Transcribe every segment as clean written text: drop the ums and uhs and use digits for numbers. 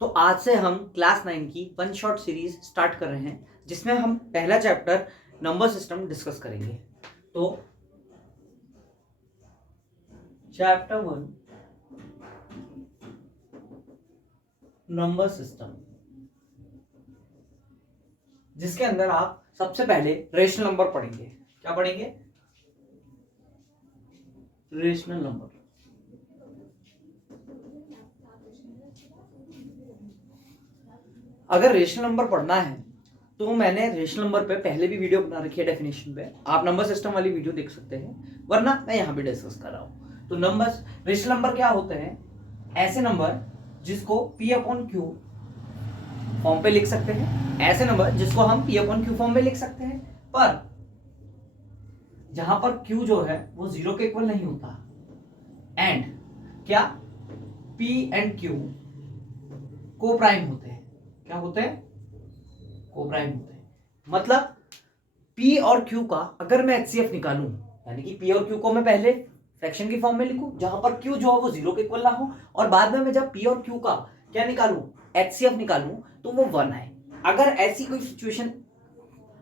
तो आज से हम क्लास 9 की वन शॉट सीरीज स्टार्ट कर रहे हैं, जिसमें हम पहला चैप्टर नंबर सिस्टम डिस्कस करेंगे। तो चैप्टर 1 नंबर सिस्टम, जिसके अंदर आप सबसे पहले रेशनल नंबर पढ़ेंगे। क्या पढ़ेंगे? Rational number. अगर रेशनल नंबर पढ़ना है तो मैंने रेशनल नंबर पे पहले भी वीडियो बना रखी है, डेफिनेशन पे आप नंबर सिस्टम वाली वीडियो देख सकते हैं, वरना मैं यहाँ पे डिस्कस कर रहा हूँ। तो नंबर रेशनल नंबर क्या होते हैं? ऐसे नंबर जिसको P अपॉन Q फॉर्म पे लिख सकते हैं, ऐसे नंबर जिसको हम P अपॉन Q फॉर्म में लिख सकते हैं, पर जहां पर Q जो है वो 0 के इक्वल नहीं होता। एंड क्या P एंड Q को प्राइम होते हैं। क्या होते हैं? को प्राइम होते हैं। मतलब P और Q का अगर मैं HCF निकालूं, यानी कि P और Q को मैं पहले फ्रैक्शन की फॉर्म में लिखूं जहां पर Q जो है वो 0 के इक्वल ना हो, और बाद में मैं जब P और Q का क्या निकालूं, HCF निकालूं, तो वो 1 आए। अगर ऐसी कोई सिचुएशन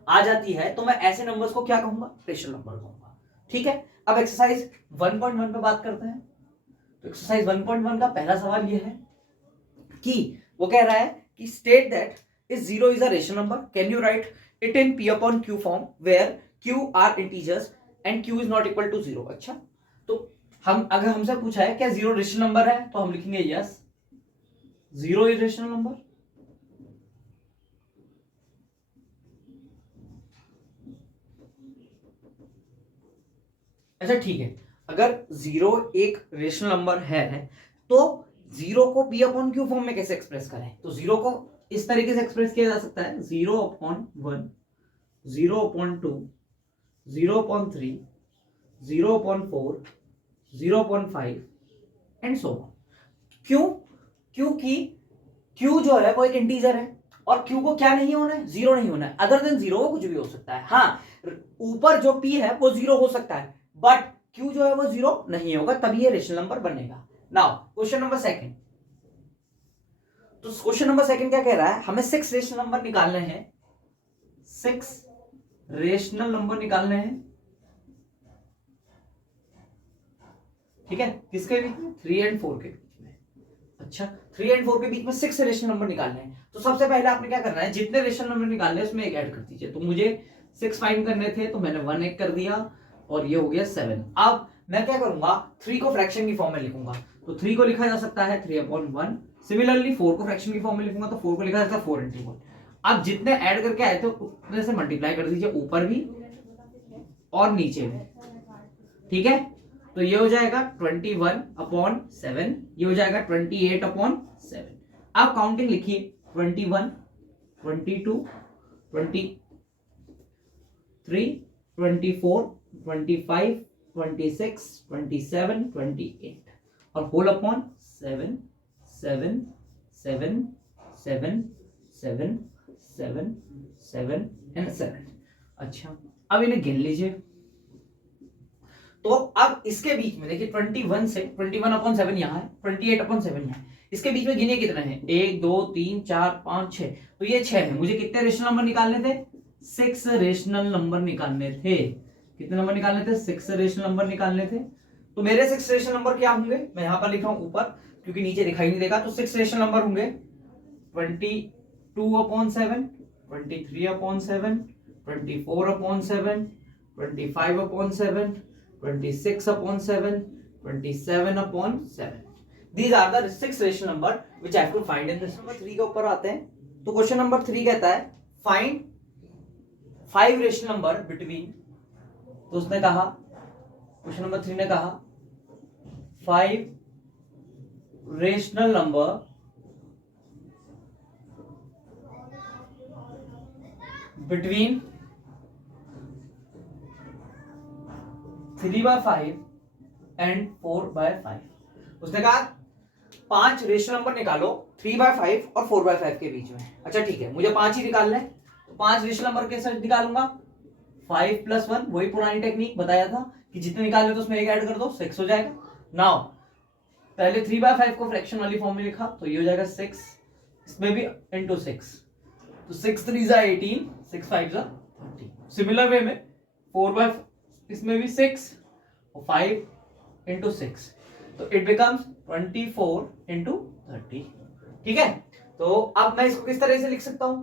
आ जाती है तो मैं ऐसे नंबर्स को क्या कहूंगा? रेशनल नंबर कहूंगा। ठीक है, अब एक्सरसाइज 1.1 पे बात करते हैं। तो एक्सरसाइज 1.1 का पहला सवाल यह है कि वो कह रहा है कि state that if 0 is a rational number, can you write it in P upon Q form where Q are integers and Q is not equal to 0। अच्छा, तो हम अगर हमसे पूछा है क्या 0 रेशनल नंबर है, तो हम लिखेंगे यस, 0 इज रेशनल नंबर। अच्छा ठीक है, अगर 0 एक रेशनल नंबर है तो 0 को P अपॉन Q फॉर्म में कैसे एक्सप्रेस करें? तो 0 को इस तरीके से एक्सप्रेस किया जा सकता है, 0 upon 1, 0 upon 2, 0 upon 3, 0 upon 4, 0 upon 5 and so on. क्यों? क्योंकि Q जो है वो एक इंटीजर है और Q को क्या नहीं होना है? 0 नहीं होना है। अदर देन 0 वो कुछ भी हो सकता है। हाँ, ऊपर जो P है वो 0 हो सकता है, बट Q जो है वो 0 नहीं होगा, तभी ये रेशनल नंबर बनेगा। Now question number second. तो क्वेश्चन नंबर सेकंड क्या कह रहा है? हमें 6 रेशनल नंबर निकालने हैं, 6 रेशनल नंबर निकालने हैं। ठीक है, किसके बीच में? 3 एंड 4 के बीच में। अच्छा, 3 एंड 4 के बीच में 6 रेशनल नंबर निकालने हैं। तो सबसे पहले आपने क्या करना है, जितने रेशनल नंबर निकालने हैं उसमें एक ऐड कर दीजिए। तो मुझे 6 फाइंड करने थे तो मैंने 1 एक कर दिया और ये हो गया 7। अब मैं क्या करूंगा, 3 को फ्रैक्शन की फॉर्म में लिखूंगा। तो 3 को लिखा जा सकता है 3 अपॉन 1। सिमिलरली 4 को फ्रैक्शन की फॉर्म में लिखूंगा तो 4 को लिखा जा सकता है 4 इंटू 1। अब जितने ऐड करके आए थे उतने से मल्टीप्लाई कर दीजिए, ऊपर भी और नीचे भी। ठीक है, तो ये हो जाएगा 21 अपॉन 7, ये हो जाएगा 28 अपॉन 7। आप काउंटिंग लिखिए, 21, 22, 23, 24, 25, 26, 27, 28 और होल अपॉन 7, 7, 7, 7, 7, 7, 7 एंड 7। अच्छा, अब इन्हें गिन लीजिए। तो अब इसके बीच में देखिए 21 से 21 अपॉन 7 यहाँ है, 28 अपॉन 7 यहाँ है, इसके बीच में गिनिए कितने हैं? 1 2 3 4 5 6। तो ये 6 है। मुझे कितने रेशनल नंबर निकालने थे? 6 रेशनल नंबर निकालने थे। कितने नंबर निकालने थे? 6 रेशनल नंबर निकालने थे। तो मेरे 6 रेशनल नंबर क्या होंगे? मैं यहां पर लिख रहा हूं ऊपर क्योंकि नीचे दिखाई नहीं देगा। तो 6 रेशनल नंबर होंगे 22 upon 7, 23 upon 7, 24 upon 7, 25 upon 7, 26 upon 7, 27 upon 7. These are the 6 rational number which I have to find in this. Number 3 के ऊपर आते हैं। तो क्वेश्चन नंबर 3 कहता है find 5 rational number between, तो उसने कहा, क्वेश्चन नंबर 3 ने कहा 5 rational number between 3/5 एंड 4/5। उसने कहा 5 रेशनल नंबर निकालो 3/5 और 4/5 के बीच में। अच्छा ठीक है, मुझे 5 ही निकालना है। तो 5 रेशनल नंबर कैसे निकालूंगा? 5 + 1, वही पुरानी टेक्निक बताया था कि जितने निकाले तो उसमें एक ऐड कर दो, 6 हो जाएगा। नाउ पहले 3/5 को फ्रैक्शन वाली फॉर्म में लिखा तो ये हो जाएगा 6, इसमें भी इंटू 6, तो 6 3 जा 18, 6 5 जा 30। सिमिलर वे में 4 बाय इसमें भी 6 और 5 इंटू 6, तो इट बिकम्स 24 इंटू 30। ठीक है, तो अब मैं इसको किस तरह से लिख सकता हूं,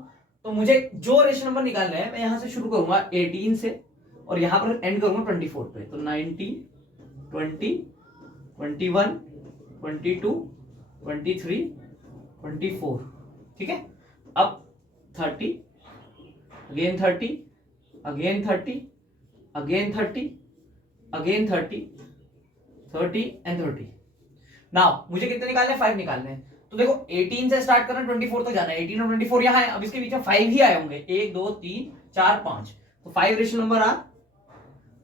तो मुझे जो रेशनल नंबर निकालना है मैं यहां से शुरू करूंगा 18 से और यहां पर एंड करूंगा 24 पे, तो 19 20 21 22 23 24। ठीक है, अब 30 again 30 again 30 again 30 again 30 30 and 30। Now मुझे कितने निकालने हैं, 5 निकालने हैं। तो देखो 18 से स्टार्ट करना 24 तक जाना है, 18 और 24 यहाँ है, अब इसके बीच में 5 ही आए होंगे, 1 2 3 4 5, तो 5 rational number are,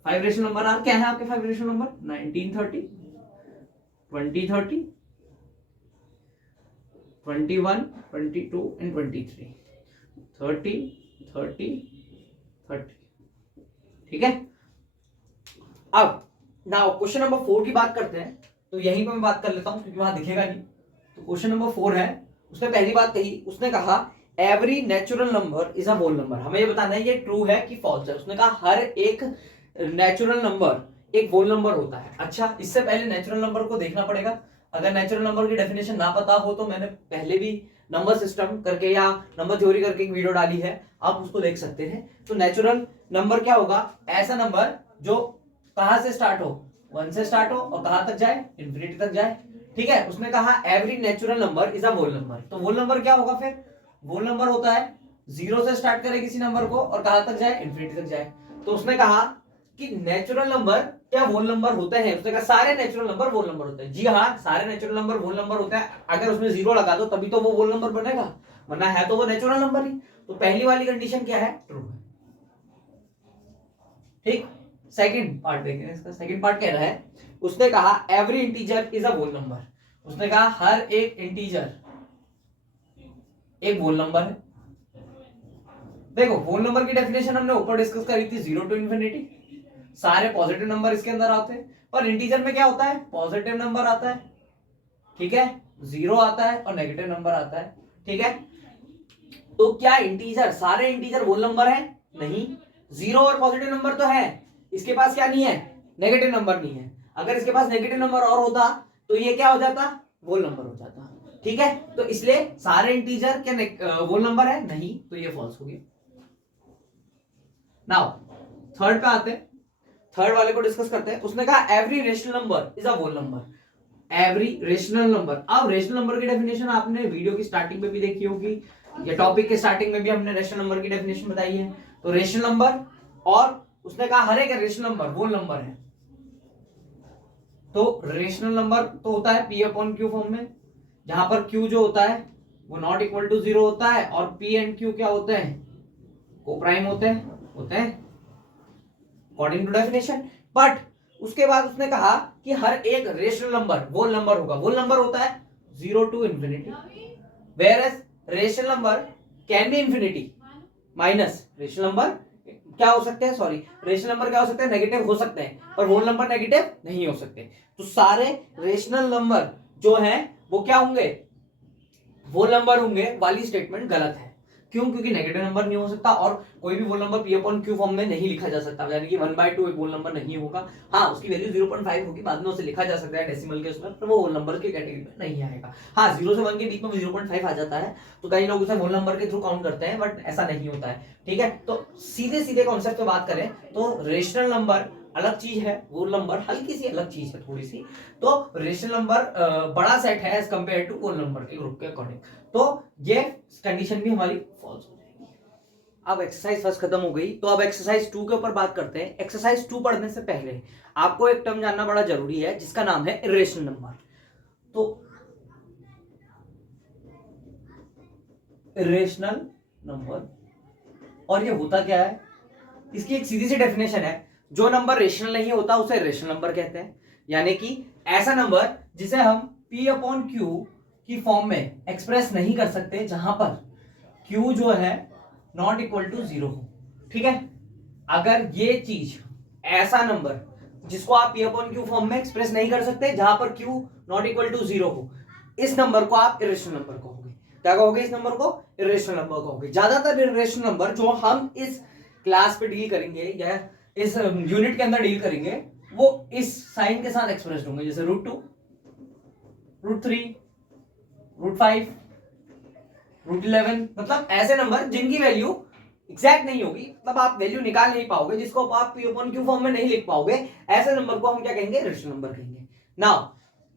5 rational number are क्या है आपके 5 रेशनल नंबर, 19 30 20 30 21 22 एंड 23 30 30 30। ठीक है, अब नाउ क्वेश्चन नंबर 4 की बात करते हैं, तो यहीं पर मैं बात कर लेता हूं क्योंकि वहां दिखेगा नहीं। तो क्वेश्चन नंबर 4 है, उसने पहली बात कही, उसने कहा every natural number is a whole number. हमें ये बताना है ये ट्रू है कि फॉल्स है। उसने कहा हर एक नेचुरल नंबर एक होल नंबर होता है। अच्छा, इससे पहले नेचुरल नंबर को देखना पड़ेगा। अगर नेचुरल नंबर की डेफिनेशन ना पता हो तो मैंने पहले भी नंबर सिस्टम करके या नंबर थ्योरी करके एक वीडियो डाली है, आप उसको देख सकते हैं। तो नेचुरल नंबर क्या होगा, ऐसा नंबर जो कहां से स्टार्ट हो, 1 से स्टार्ट हो और कहां तक जाए, इंफिनिटी तक जाए। ठीक है, उसने कहा every natural number is a whole number. तो होल नंबर क्या होगा फिर, होल नंबर होता है 0 से स्टार्ट करे किसी नंबर को और कहां तक जाए, इंफिनिटी तक जाए। तो उसने कहा कि नेचुरल नंबर क्या होल नंबर होते हैं, उसने कहा सारे नेचुरल नंबर होल नंबर होते हैं। जी हाँ, सारे नेचुरल नंबर होल नंबर होते हैं। अगर उसमें 0 लगा दो तभी तो वो होल नंबर बनेगा, वरना है तो वो नेचुरल नंबर ही। तो पहली वाली कंडीशन क्या है, ट्रू है। ठीक, सेकंड पार्ट देखें इसका। सेकंड पार्ट कह रहा है, उसने कहा every integer is a whole number. उसने कहा हर एक इंटीजर एक होल नंबर है। देखो होल नंबर की डेफिनेशन हमने ऊपर डिस्कस करी थी, 0 टू इंफिनिटी। सारे पॉजिटिव नंबर इसके अंदर आते हैं, पर इंटीजर में क्या होता है, पॉजिटिव नंबर आता है, ठीक है, 0 आता है और नेगेटिव नंबर आता है। ठीक है, तो क्या इंटीजर सारे इंटीजर होल नंबर है, नहीं। 0 और पॉजिटिव नंबर तो है, इसके पास क्या नहीं है, नेगेटिव नंबर नहीं है। अगर इसके पास नेगेटिव नंबर और होता तो ये क्या हो जाता, होल नंबर हो जाता। ठीक है, तो इसलिए सारे इंटीजर क्या होल नंबर है, नहीं, तो ये फॉल्स हो गया। नाउ थर्ड पे आते हैं, थर्ड वाले को डिस्कस करते हैं। उसने कहा every rational number is a whole number. Every rational number, अब रेशनल नंबर की डेफिनेशन आपने वीडियो की स्टार्टिंग में भी देखी होगी, या टॉपिक के स्टार्टिंग में भी हमने रेशनल नंबर की डेफिनेशन बताई है। तो रेशनल नंबर, और उसने कहा हर एक रेशनल नंबर होल नंबर है। तो रेशनल नंबर तो होता है P अपॉन Q फॉर्म में, जहां पर Q जो होता है वो नॉट इक्वल टू 0 होता है, और P एंड Q क्या होते हैं, को प्राइम होते हैं अकॉर्डिंग टू डेफिनेशन। बट उसके बाद उसने कहा कि हर एक रेशनल नंबर होल नंबर होगा। होल नंबर होता है 0 to infinity, whereas rational number can be infinity minus rational number क्या हो सकते हैं, सॉरी, रेशनल नंबर क्या हो सकते हैं, नेगेटिव हो सकते हैं, पर होल नंबर नेगेटिव नहीं हो सकते। तो सारे रेशनल नंबर जो हैं वो क्या होंगे, होल नंबर होंगे वाली स्टेटमेंट गलत है। क्यों, क्योंकि नेगेटिव नंबर नहीं हो सकता, और कोई भी whole number P upon Q form में नहीं लिखा जा सकता, यानी कि 1/2 एक होल नंबर नहीं होगा। हाँ, उसकी वैल्यू 0.5 होगी, बाद में उसे लिखा जा सकता है डेसिमल के उसमें, पर वो होल नंबर की कैटेगरी में नहीं आएगा। हाँ, 0 से 1 के बीच में 0.5 आ जाता है, तो कई लोग उसे होल नंबर के थ्रू काउंट करते हैं, बट ऐसा नहीं होता है। ठीक है, तो सीधे सीधे कॉन्सेप्ट पे बात करें तो रेशनल नंबर अलग चीज है, होल नंबर हल्की सी अलग चीज है थोड़ी सी। तो रेशनल नंबर बड़ा सेट है as compare to whole number के ग्रुप के अकॉर्डिंग, तो ये कंडीशन भी हमारी फॉल्स हो जाएगी। अब एक्सरसाइज फर्स्ट खत्म हो गई, तो अब एक्सरसाइज 2 के ऊपर बात करते हैं। एक्सरसाइज 2 पढ़ने से पहले आपको एक टर्म जानना बड़ा जरूरी है, जिसका नाम है इरेशनल नंबर। तो इरेशनल नंबर, और ये होता क्या है, इसकी एक सीधी सी डेफिनेशन है, जो नंबर रेशनल नहीं होता उसे रेशनल नंबर कहते हैं। यानी कि ऐसा नंबर जिसे हम P अपॉन Q की फॉर्म में एक्सप्रेस नहीं कर सकते, जहां पर Q जो है नॉट इक्वल टू 0 हो। ठीक है, अगर ये चीज ऐसा नंबर जिसको आप P अपॉन Q फॉर्म में एक्सप्रेस नहीं कर सकते, जहां पर Q नॉट इक्वल टू 0 हो, इस नंबर को आप इरेशनल नंबर कहोगे। क्या कहोगे इस नंबर को? इरेशनल नंबर कहोगे। ज्यादातर इरेशनल नंबर जो हम इस क्लास पे डील करेंगे या इस यूनिट के अंदर डील करेंगे वो इस साइन के साथ एक्सप्रेस होंगे, जैसे √2, √3, √5, √11, मतलब ऐसे नंबर जिनकी वैल्यू एग्जैक्ट नहीं होगी, मतलब आप वैल्यू निकाल नहीं पाओगे, जिसको आप P upon Q फॉर्म में नहीं लिख पाओगे, ऐसे नंबर को हम क्या कहेंगे? इरेशनल नंबर कहेंगे। नाउ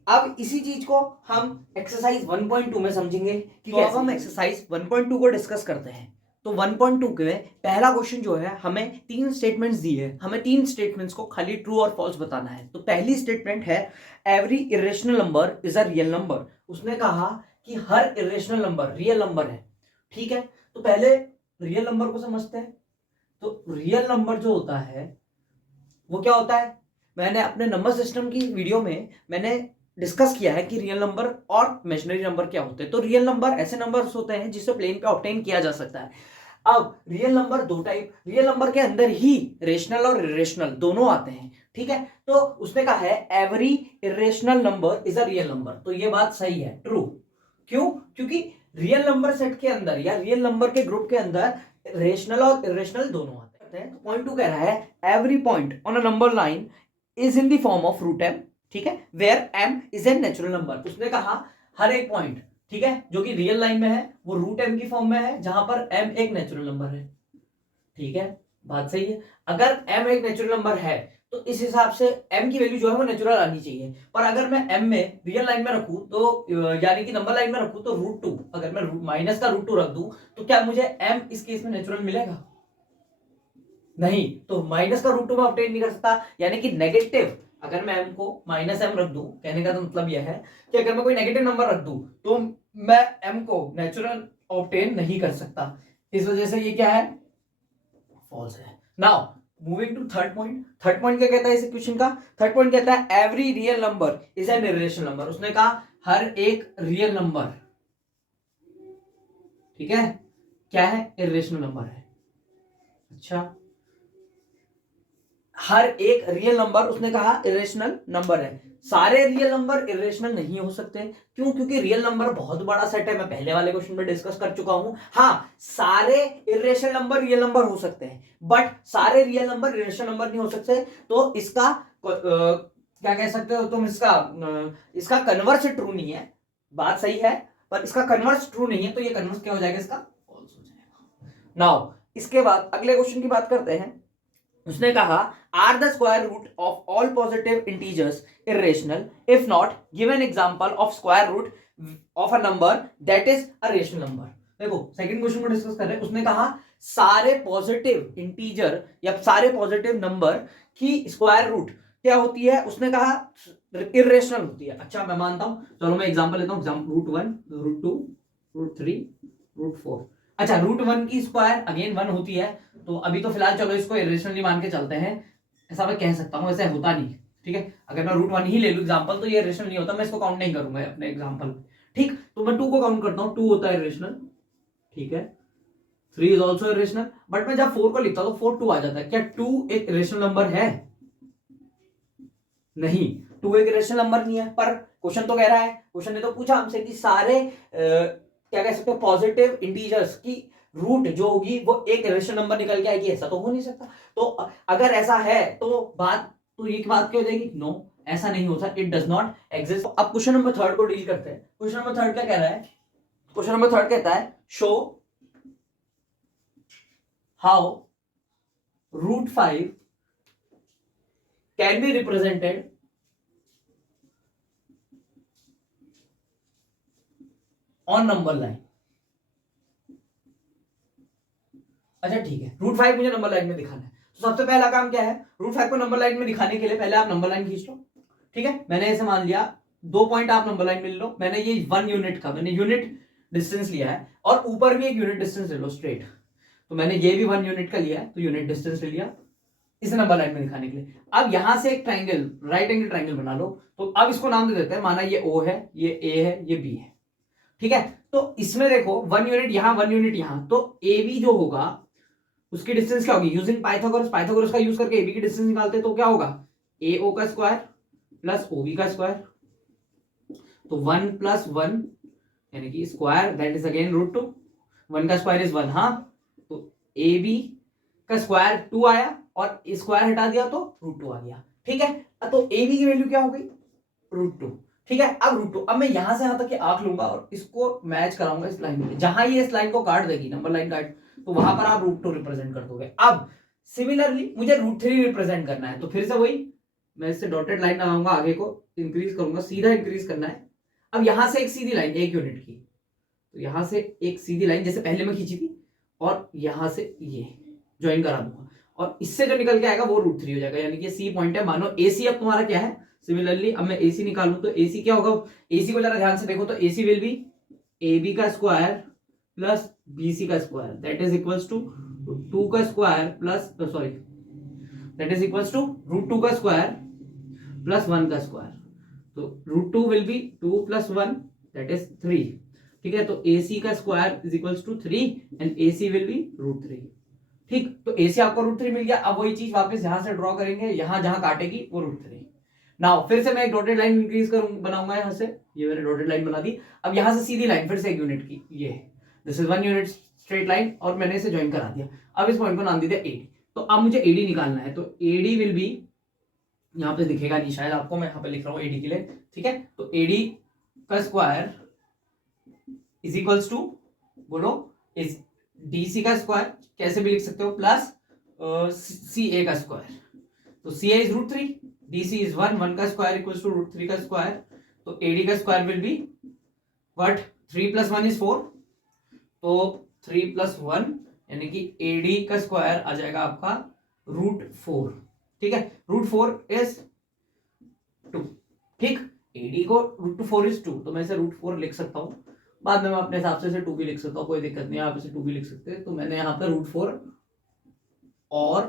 अब इसी चीज को हम एक्सरसाइज 1.2 में समझेंगे कि तो अब हम एक्सरसाइज 1.2 को डिस्कस करते हैं। तो 1.2 के पहला क्वेश्चन जो है, हमें 3 स्टेटमेंट्स दी है, हमें 3 स्टेटमेंट्स को खाली ट्रू और फॉल्स बताना है। तो पहली स्टेटमेंट है every irrational number is a real number. उसने कहा कि हर इरेशनल नंबर रियल नंबर है। ठीक है, तो पहले रियल नंबर को समझते हैं। तो रियल नंबर जो होता है वो क्या होता है? मैंने अपने नंबर सिस्टम की वीडियो में मैंने डिस्कस किया है कि रियल नंबर और इमेजिनरी नंबर क्या होते हैं। तो रियल नंबर ऐसे नंबर्स होते हैं जिसे प्लेन पे ऑब्टेन किया जा सकता है। अब रियल नंबर दो टाइप, रियल नंबर के अंदर ही रेशनल और इरेशनल दोनों आते हैं। ठीक है, तो उसने कहा है every irrational number is a real number. तो ये बात सही है, ट्रू। क्यों? क्योंकि रियल नंबर सेट के अंदर या रियल नंबर के ग्रुप के अंदर रेशनल और इरेशनल दोनों आते हैं। तो पॉइंट 2 कह रहा है every point on a number line is in the form of √m। ठीक है, where m is a natural number. उसने कहा हर एक पॉइंट, ठीक है, जो कि रियल लाइन में है वो √m की फॉर्म में है, जहां पर m एक नेचुरल नंबर है। ठीक है, बात सही है। अगर m एक नेचुरल नंबर है तो इस हिसाब से m की वैल्यू जो है वो नेचुरल आनी चाहिए। पर अगर मैं m में रियल लाइन में रखूं तो यानी कि नंबर लाइन में रखूं तो √2, अगर मैं माइनस का √2 रख दूं तो क्या मुझे m इस केस में नेचुरल मिलेगा? नहीं, तो माइनस का √2 में ऑब्टेन नहीं कर सकता, यानी कि नेगेटिव। अगर मैं m को -m रख दूं, कहने का तो मतलब यह है कि अगर मैं कोई नेगेटिव नंबर रख दूं तो मैं m को नेचुरल ऑब्टेन नहीं कर सकता। इस वजह से ये क्या है? फॉल्स है। Now moving to third point. Third point क्या कहता है इस इक्वेशन का? थर्ड पॉइंट कहता है every real number is an irrational number. उसने कहा हर एक रियल नंबर, ठीक है, क्या है? इरेशनल नंबर है। अच्छा, हर एक रियल नंबर उसने कहा इरेशनल नंबर है। सारे रियल नंबर इरेशनल नहीं हो सकते। क्यों? क्योंकि रियल नंबर बहुत बड़ा सेट है, मैं पहले वाले क्वेश्चन में डिस्कस कर चुका हूं। हाँ, सारे इरेशनल नंबर रियल नंबर हो सकते हैं, बट सारे रियल नंबर इरेशनल नंबर नहीं हो सकते। तो इसका क्या कह सकते हो तुम, इसका कन्वर्स ट्रू नहीं है। बात सही है, पर इसका कन्वर्स ट्रू नहीं है, तो ये कन्वर्स क्या हो जाएगा? इसका फॉल्स हो जाएगा। नाउ इसके बाद अगले क्वेश्चन की बात करते हैं। उसने कहा are the square root of all positive integers irrational? If not, give an example of square root of a number that is a rational number. देखो सेकंड क्वेश्चन को डिस्कस कर रहे हैं। उसने कहा सारे पॉजिटिव इंटीजर या सारे पॉजिटिव नंबर की स्क्वायर रूट क्या होती है? उसने कहा इरेशनल होती है। अच्छा, मैं मानता हूं, चलो मैं एग्जांपल लेता हूं। √1, √2, √3, √4। अच्छा, √1 की स्क्वायर अगेन 1 होती है। तो अभी तो फिलहाल चलो इसको इरेशनली मान के चलते हैं, ऐसा मैं कह सकता हूं, ऐसा होता नहीं। ठीक है, अगर मैं √1 ही ले लूं एग्जांपल तो ये इरेशनल नहीं होता, मैं इसको काउंट नहीं करूंगा अपने एग्जांपल में। ठीक, तो मैं 2 को काउंट करता हूं, 2 होता है इरेशनल। ठीक है, 3 इज ऑल्सो इरेशनल। बट मैं जब 4 को लिखता हूं तो 4 2 आ जाता है। क्या 2 एक इरेशनल नंबर है? नहीं, 2 एक इरेशनल नंबर नहीं है। पर क्वेश्चन तो कह रहा है, क्वेश्चन ने तो पूछा हमसे कि सारे क्या कह सकते हो पॉजिटिव इंटीजर्स की रूट जो होगी वो एक इरेशनल नंबर निकल के आएगी। ऐसा तो हो नहीं सकता। तो अगर ऐसा है तो एक बात क्या हो जाएगी? नो, ऐसा नहीं होता, इट डज नॉट एग्जिस्ट। अब क्वेश्चन नंबर 3 को डील करते हैं। क्वेश्चन नंबर 3 क्या कह रहा है? क्वेश्चन नंबर 3 कहता है show how √5 can be represented on number line. अच्छा ठीक है, √5 मुझे नंबर लाइन में दिखाना है। तो सबसे पहला काम क्या है? √5 को नंबर लाइन में दिखाने के लिए पहले आप नंबर लाइन खींच लो। ठीक है, मैंने ऐसे मान लिया 2 पॉइंट आप नंबर लाइन में ले लो। मैंने ये 1 यूनिट का मैंने यूनिट डिस्टेंस लिया है और ऊपर भी एक यूनिट डिस्टेंस ले लो स्ट्रेट। तो मैंने ये भी 1 यूनिट का लिया है, तो यूनिट डिस्टेंस ले लिया इस नंबर लाइन में दिखाने के लिए। अब यहां से एक ट्राइंगल, राइट एंगल ट्राइंगल बना लो। तो अब इसको नाम दे देते हैं, माना ये O है, ये A है, ये B है। ठीक है, तो इसमें देखो 1 यूनिट यहां, 1 यूनिट यहां, तो AB जो होगा उसकी डिस्टेंस क्या होगी? यूजिंग पाइथागोरस, पाइथागोरस का यूज करके AB की डिस्टेंस निकालते तो क्या होगा? AO का स्क्वायर प्लस OB का स्क्वायर। तो 1 + 1 यानी कि square that is again root 2, 1 का स्क्वायर इज 1, हाँ, तो ए बी का स्क्वायर 2 आया और स्क्वायर हटा दिया तो रूट 2 आ गया, ठीक है। तो ए बी की वैल्यू क्या हो गई, रूट 2, ठीक है। अब रूट 2, अब मैं यहां से यहां तक की आंख लूंगा और इसको मैच कराऊंगा इस लाइन में, जहां ये इस लाइन को काट देगी, नंबर लाइन काट, तो वहां पर आप रूट 2 रिप्रेजेंट कर दोगे। अब सिमिलरली मुझे रूट 3 रिप्रेजेंट करना है, तो फिर से वही, मैं इससे डॉटेड लाइन लगाऊंगा, आगे को इंक्रीज करूंगा, सीधा इंक्रीज करना है। अब यहां से एक सीधी लाइन 1 यूनिट की, तो यहां से एक सीधी लाइन जैसे पहले में खींची थी और यहां से ये ज्वाइन करा दूंगा और इससे जो निकल के आएगा वो रूट 3 हो जाएगा, यानी कि सी पॉइंट है। मानो ए सी अब तुम्हारा क्या है, सिमिलरली अब मैं AC निकालूं तो AC क्या होगा, AC को जरा ध्यान से देखो तो AC विल बी AB का स्क्वायर प्लस BC का square, that is equals to 2 का square plus sorry that is equals to root 2 का स्क्वायर प्लस 1 का स्क्वायर, तो root 2 will be 2 plus 1 that is 3, ठीक है। तो AC का square is equals to 3 and AC will be root 3, ठीक। तो AC आपको रूट 3 मिल गया। अब वही चीज वापस यहां से ड्रॉ करेंगे, यहां जहां काटेगी वो रूट 3। नाउ फिर से मैं एक डॉटेड लाइन इंक्रीज करूंगा, बनाऊंगा यहां से, ये मैंने डॉटेड लाइन बना दी। अब यहां से सीधी लाइन फिर से 1 यूनिट की, ये this is 1 unit straight line और मैंने इसे ज्वाइन करा दिया। अब इस पॉइंट को नाम दे दिया AD। तो अब मुझे AD निकालना है, तो AD विल बी, यहां पे दिखेगा नहीं शायद आपको, मैं यहां पे लिख रहा हूं AD के लिए, ठीक है। तो AD का स्क्वायर इज इक्वल्स टू, बोलो, इज DC का स्क्वायर कैसे भी लिख सकते हो प्लस CA का स्क्वायर, तो CA is root 3, DC is 1, 1 का स्क्वायर इक्वल्स टू रूट 3 का स्क्वायर, तो AD का square will be what, 3 plus 1 is 4, तो 3 प्लस 1 यानी कि AD का स्क्वायर आ जाएगा आपका रूट 4, ठीक है। रूट 4 इज 2, ठीक। AD को रूट 4 इज 2, तो मैं इसे रूट 4 लिख सकता हूं, बाद में मैं अपने हिसाब से इसे 2 भी लिख सकता हूं, कोई दिक्कत नहीं है, आप इसे 2 भी लिख सकते हैं। तो मैंने यहाँ पे रूट 4 और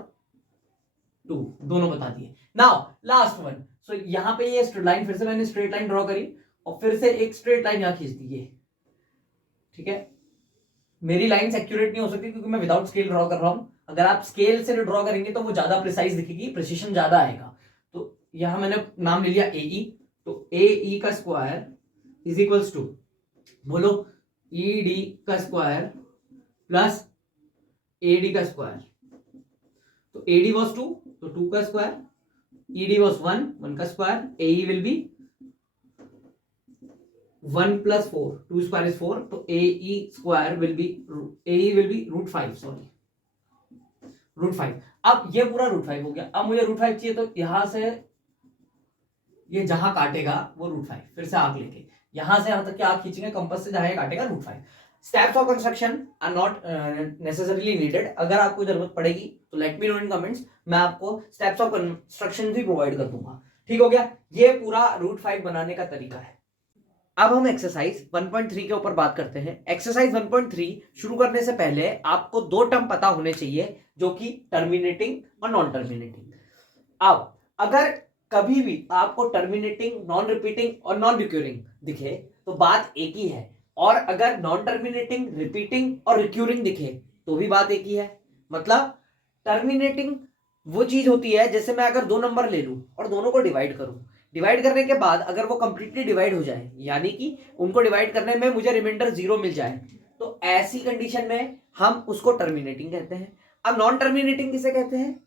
2 दोनों बता दिए। नाउ लास्ट वन, सो यहां पे ये स्ट्रेट लाइन, फिर से मैंने स्ट्रेट लाइन ड्रॉ करी और फिर से एक स्ट्रेट लाइन यहां खींच दी है, ठीक है। मेरी लाइंस एक्यूरेट नहीं हो सकती क्योंकि मैं विदाउट स्केल ड्रॉ कर रहा हूं, अगर आप स्केल से ड्रॉ करेंगे तो वो ज्यादा प्रिसाइज दिखेगी, प्रिसिशन ज्यादा आएगा। तो यहां मैंने नाम ले लिया AE, तो AE का स्क्वायर इज इक्वल्स टू, बोलो, ED का स्क्वायर प्लस AD का स्क्वायर, तो AD वाज 2, तो 2 का स्क्वायर, ED was 1, 1 का square, AE will be 1 plus 4, 2 square is 4, तो AE square will be root 5, sorry root 5। अब ये पूरा रूट 5 हो गया। अब मुझे रूट 5 चाहिए, तो यहां से ये जहां काटेगा वो रूट 5, फिर से आग लेके यहां से यहां तक की आग खींचेंगे कंपास से, जहां ये काटेगा root 5। Steps of construction are not necessarily needed, अगर आपको जरूरत पड़ेगी तो let me know in comments, मैं आपको स्टेप्स ऑफ कंस्ट्रक्शन भी प्रोवाइड कर दूंगा, ठीक हो गया। ये पूरा रूट 5 बनाने का तरीका है। अब हम एक्सरसाइज 1.3 के ऊपर बात करते हैं। एक्सरसाइज 1.3 शुरू करने से पहले आपको 2 टर्म पता होने चाहिए, जो कि टर्मिनेटिंग और नॉन टर्मिनेटिंग। अब अगर कभी भी आपको टर्मिनेटिंग, नॉन रिपीटिंग और नॉन रिक्यूरिंग दिखे तो बात एक ही है, और अगर नॉन टर्मिनेटिंग, रिपीटिंग और रिक्यूरिंग दिखे तो भी बात एक ही है। मतलब टर्मिनेटिंग वो चीज होती है, जैसे मैं अगर 2 नंबर ले लूं और दोनों को डिवाइड करूं, डिवाइड करने के बाद अगर वो कंप्लीटली डिवाइड हो जाए, यानी कि उनको डिवाइड करने में मुझे रिमाइंडर 0 मिल जाए, तो ऐसी कंडीशन में हम उसको टर्मिनेटिंग कहते हैं। अब नॉन टर्मिनेटिंग किसे कहते हैं,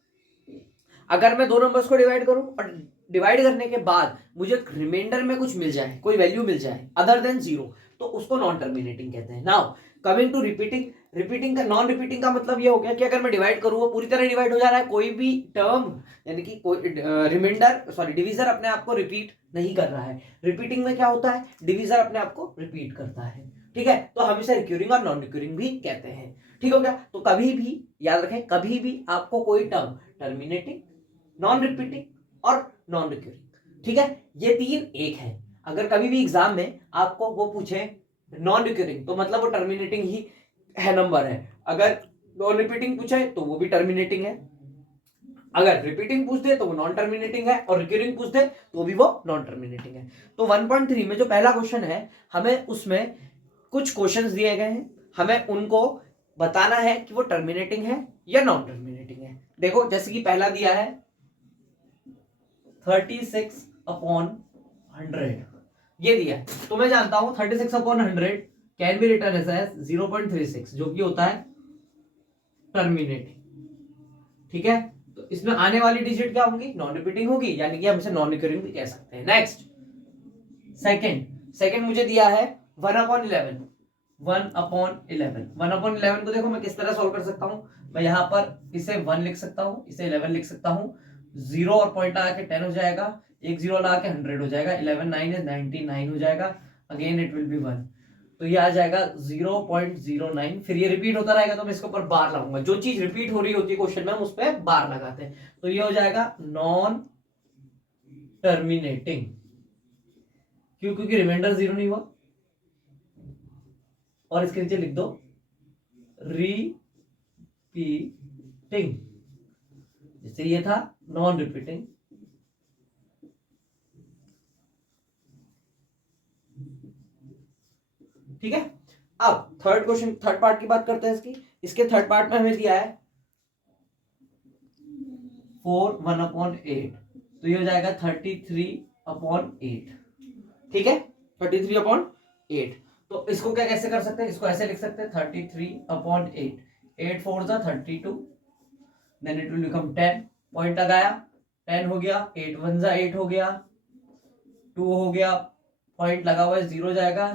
अगर मैं 2 नंबर्स को डिवाइड करूं और डिवाइड करने के बाद मुझे रिमाइंडर में कुछ मिल जाए, कोई वैल्यू मिल जाए अदर देन 0, तो उसको नॉन टर्मिनेटिंग कहते हैं। Now coming to repeating, repeating का, नॉन रिपीटिंग का मतलब ये हो गया कि अगर मैं डिवाइड करूं वो पूरी तरह डिवाइड हो जा रहा है, कोई भी टर्म यानी कि कोई रिमाइंडर सॉरी डिवीजर अपने आप को रिपीट नहीं कर रहा है। रिपीटिंग में क्या होता है, डिवीजर अपने आप को रिपीट करता है, ठीक है। तो हम इसे रिक्यूरिंग और नॉन रिक्यूरिंग भी कहते हैं, ठीक हो गया। तो कभी भी याद रखें, कभी भी आपको कोई टर्म टर्मिनेटिंग, नॉन रिपीटिंग और नॉन रिक्यूरिंग, ठीक है, ये 3 एक है। अगर कभी भी एग्जाम में आपको वो पूछे नॉन रिक्यूरिंग, तो मतलब वो टर्मिनेटिंग ही है, नंबर है। अगर नॉन रिपीटिंग पूछे तो वो भी टर्मिनेटिंग है, अगर रिपीटिंग पूछ दे तो वो नॉन टर्मिनेटिंग है, और रिक्यूरिंग पूछ दे तो भी वो नॉन टर्मिनेटिंग है। तो 1.3 में जो पहला क्वेश्चन है, हमें उसमें कुछ क्वेश्चंस दिए गए हैं, हमें उनको बताना है कि वो टर्मिनेटिंग है या नॉन टर्मिनेटिंग है। देखो जैसे कि पहला दिया है 36/100, ये दिया है, तो मैं जानता हूं 36/100 कैन बी रिटर्न एज 0.36, जो कि होता है टर्मिनेटिंग। ठीक है, तो इसमें आने वाली डिजिट क्या होंगी, नॉन रिपीटिंग होगी, यानी कि हम इसे नॉन रिकरिंग भी कह सकते हैं। नेक्स्ट सेकंड मुझे दिया है 1/11। 1/11 को देखो मैं किस तरह सॉल्व कर सकता हूं। मैं यहां पर इसे 1 लिख सकता हूं, इसे 11 लिख सकता हूं, 0 और पॉइंट लगा के 10 हो जाएगा, एक 0 लगा के 100 हो जाएगा, 11 9 is 99 हो जाएगा, अगेन इट विल बी 1, तो ये आ जाएगा 0.09। फिर ये रिपीट होता रहेगा तो मैं इसके ऊपर बार लगाऊंगा, जो चीज रिपीट हो रही होती है क्वेश्चन में हम उस पर बार लगाते हैं, तो ये हो जाएगा नॉन टर्मिनेटिंग। क्यों? क्योंकि रिमाइंडर 0 नहीं हुआ। और इसके नीचे लिख दो रिपीटिंग, जैसे ये था नॉन रिपीटिंग। ठीक है, अब थर्ड क्वेश्चन, थर्ड पार्ट की बात करते हैं इसके थर्ड पार्ट में हमें दिया है 4 1/8, तो ये हो जाएगा 33/8। ठीक है, 33/8। तो इसको क्या कैसे कर सकते हैं, इसको ऐसे लिख सकते हैं 33/8, 8 4 जा 32, then it will become 10, point लगाया 10 हो गया, 8 1 जा 8 हो गया, 2 हो गया, पॉइंट लगा हुआ है 0 जाएगा,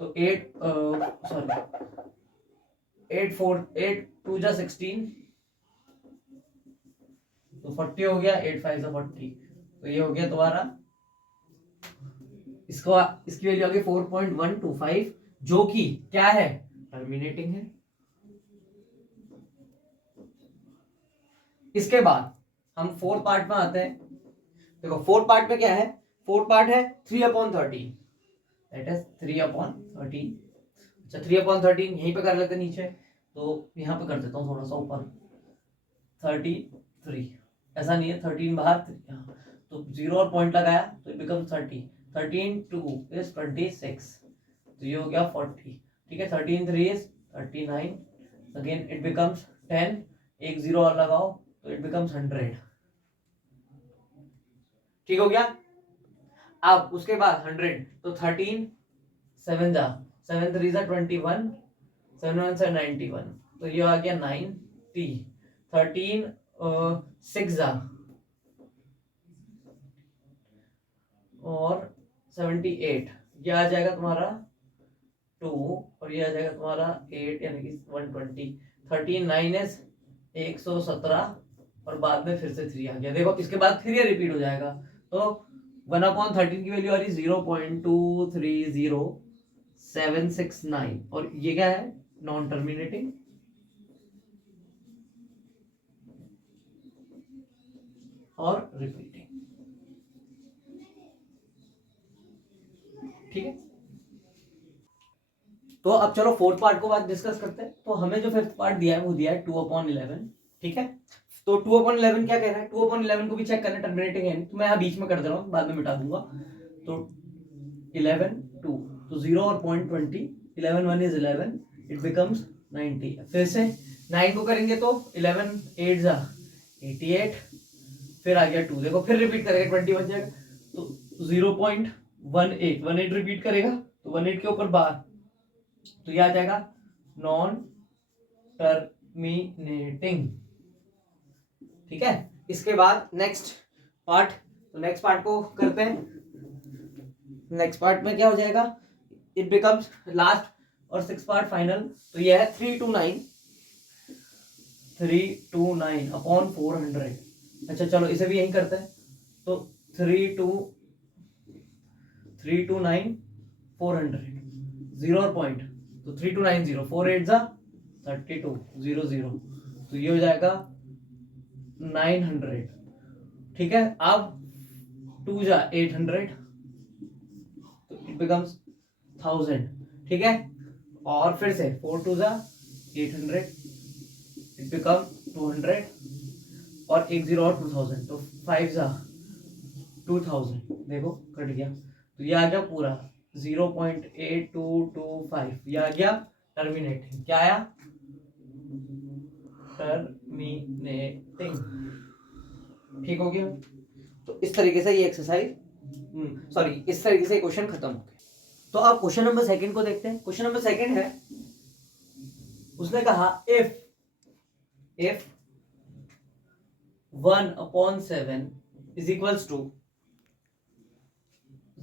तो 8 2 जा 16, तो 40 हो गया, 8 5 जा 40, तो ये हो गया तुम्हारा, इसकी वैल्यू आ गई 4.125, जो कि क्या है, टर्मिनेटिंग है। इसके बाद हम फोर्थ पार्ट में आते हैं। देखो फोर्थ पार्ट में क्या है, फोर्थ पार्ट है 3/13, दैट इज 3/13। अच्छा 3/13 यहीं पे कर लेते नीचे, तो यहां पे कर देता हूँ थोड़ा सा ऊपर 33, ऐसा नहीं है 13 बाहर, तो 0 और पॉइंट लगाया तो इट बिकम 30, 13 2 is 26, तो ये हो गया 40। ठीक है, 13 3 is 39, अगेन इट बिकम्स 10, एक 0 और लगाओ तो इट बिकम्स 100। ठीक हो गया। अब उसके बाद 100, तो 13 7 जा 7 3 जा 21, 7 1 से 91, तो ये आ गया 90, 13 6 जा और 78, ये आ जाएगा तुम्हारा 2, और ये आ जाएगा तुम्हारा 8, यानी कि 120, 13 9 is 117, और बाद में फिर से 3 आ गया। देखो इसके बाद फिर ये रिपीट हो जाएगा, तो 1/13 की वैल्यू आ रही 0.230769, और ये क्या है, नॉन टर्मिनेटिंग। और रिपीटिंग। ठीक है, तो अब चलो फोर्थ पार्ट को बात डिस्कस करते हैं। तो हमें जो फिफ्थ पार्ट दिया है वो दिया है 2/11। ठीक है, तो 2/11 क्या कह रहा है, 2/11 को भी चेक करना टर्मिनेटिंग है, तो मैं यहाँ बीच में कर दे रहा हूँ, बाद में मिटा दूंगा। तो 11 2, तो 0 और 0.20, 11 1 is 11, इट बिकम्स 90। फिर से 9 को करेंगे तो 11 8 जा 88, फिर आ गया 2, देखो फिर रिपीट करेगा 20 बन जाएगा, तो 0.18 रिपीट करेगा, तो 18 के ऊपर बार, तो ये आ जाएगा नॉन टर्मिनेटिंग। ठीक है, इसके बाद नेक्स्ट पार्ट, तो नेक्स्ट पार्ट को करते हैं। नेक्स्ट पार्ट में क्या हो जाएगा, इट बिकम्स लास्ट और सिक्स पार्ट फाइनल, तो ये है 329/400। अच्छा चलो इसे भी यही करते हैं, तो 329/400, 0 और पॉइंट, तो 3290, 4 8 जा 32 0 0, तो ये हो जाएगा 900। ठीक है, अब 2 जा 800, तो इट बिकम्स 1000। ठीक है, और फिर से 4 2 जा 800, इट बिकम 200, और एक 0 और 2000, तो 5 जा 2000, देखो कट गया, तो ये आ गया पूरा 0.8225, ये आ गया टर्मिनेटिंग। क्या आया, टर्मिनेटिंग। ठीक हो गया, तो इस तरीके से ये एक्सरसाइज सॉरी, इस तरीके से क्वेश्चन खत्म हो गया। तो आप क्वेश्चन नंबर सेकंड को देखते हैं। क्वेश्चन नंबर सेकंड है, उसने कहा if 1/7 is equals to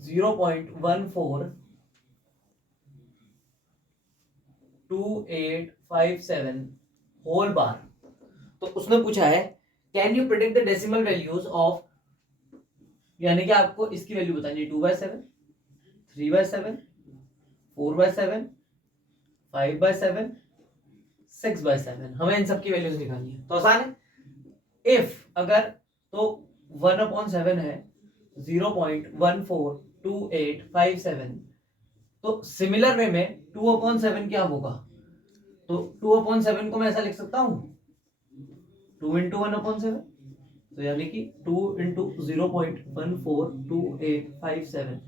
0.142857 whole bar. तो उसने पूछा है can you predict the decimal values of, यानी कि आपको इसकी वैल्यू बतानी है 2/7, 3/7, 4/7, 5/7, 6/7, हमें इन सब की वैल्यूज निकालनी है। तो आसान है। इफ अगर तो 1/7 है 0.142857, तो सिमिलर वे में 2/7 क्या होगा? तो 2/7 को मैं ऐसा लिख सकता हूं 2 × 1/7, तो यानी कि 2 × 0.142857।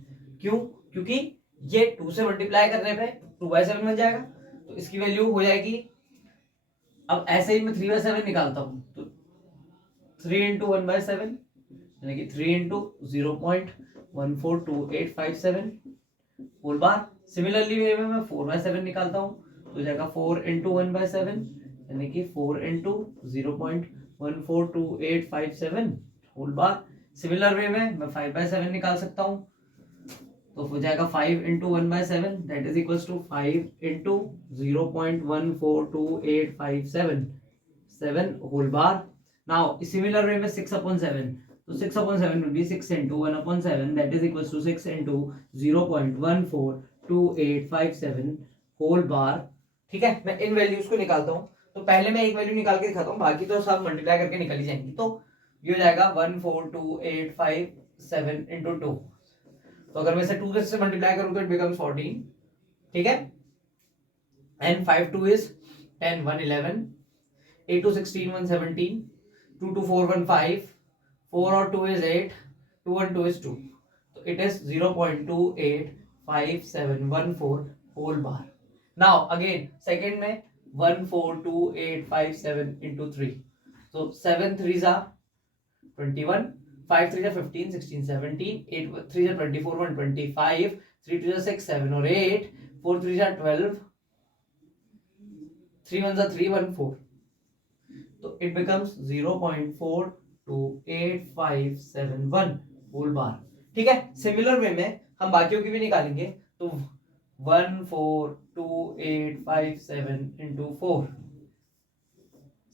क्यों? क्योंकि ये 2 से मल्टीप्लाई करने पे 2/7 बन जाएगा, तो इसकी वैल्यू हो जाएगी। अब ऐसे ही मैं 3/7 निकालता हूं, तो 3 × 1/7 यानी कि 3 × 0.142857 होल बार। सिमिलरली वे में मैं 4/7 निकालता हूं, तो हो जाएगा 4 × 1/7 यानी कि 4 × 0.142857 होल बार। सिमिलर वे में मैं 5/7 निकाल सकता हूं, तो हो जाएगा 5 × 1/7 that is equals to 5 × 0.142857 7 whole bar. Now similar way में 6/7, तो 6/7 will be 6 × 1/7 that is equals to 6 × 0.142857 whole bar. ठीक है, मैं इन वैल्यूज को निकालता हूं। तो पहले मैं एक वैल्यू निकाल के दिखाता हूं, बाकी तो सब मल्टीप्लाई करके निकल ही जाएंगी। तो ये हो जाएगा 142,857 × 2। तो अगर मैं इसे 2 से मल्टीप्लाई करूं तो इट बिकम्स 14। ठीक है, एंड 5 2 इज 10 1 11, 8 2 16 1 17, 2 2 4 1 5, 4 और 2 is 8, 2 and 2 is 2. So it is 0.285714 whole bar. Now again second में 142,857 into 3. So 7 3s are 21, 5 3s are 15, 16, 17, 8 3s are 24, 1 25, 3 2s are 6, 7 or 8, 4 3s are 12, 3 1s are 3, 1 4. So it becomes 0.428571 whole bar. ठीक है, similar way में हम बाकियों की भी निकालेंगे। तो 142,857 into 4,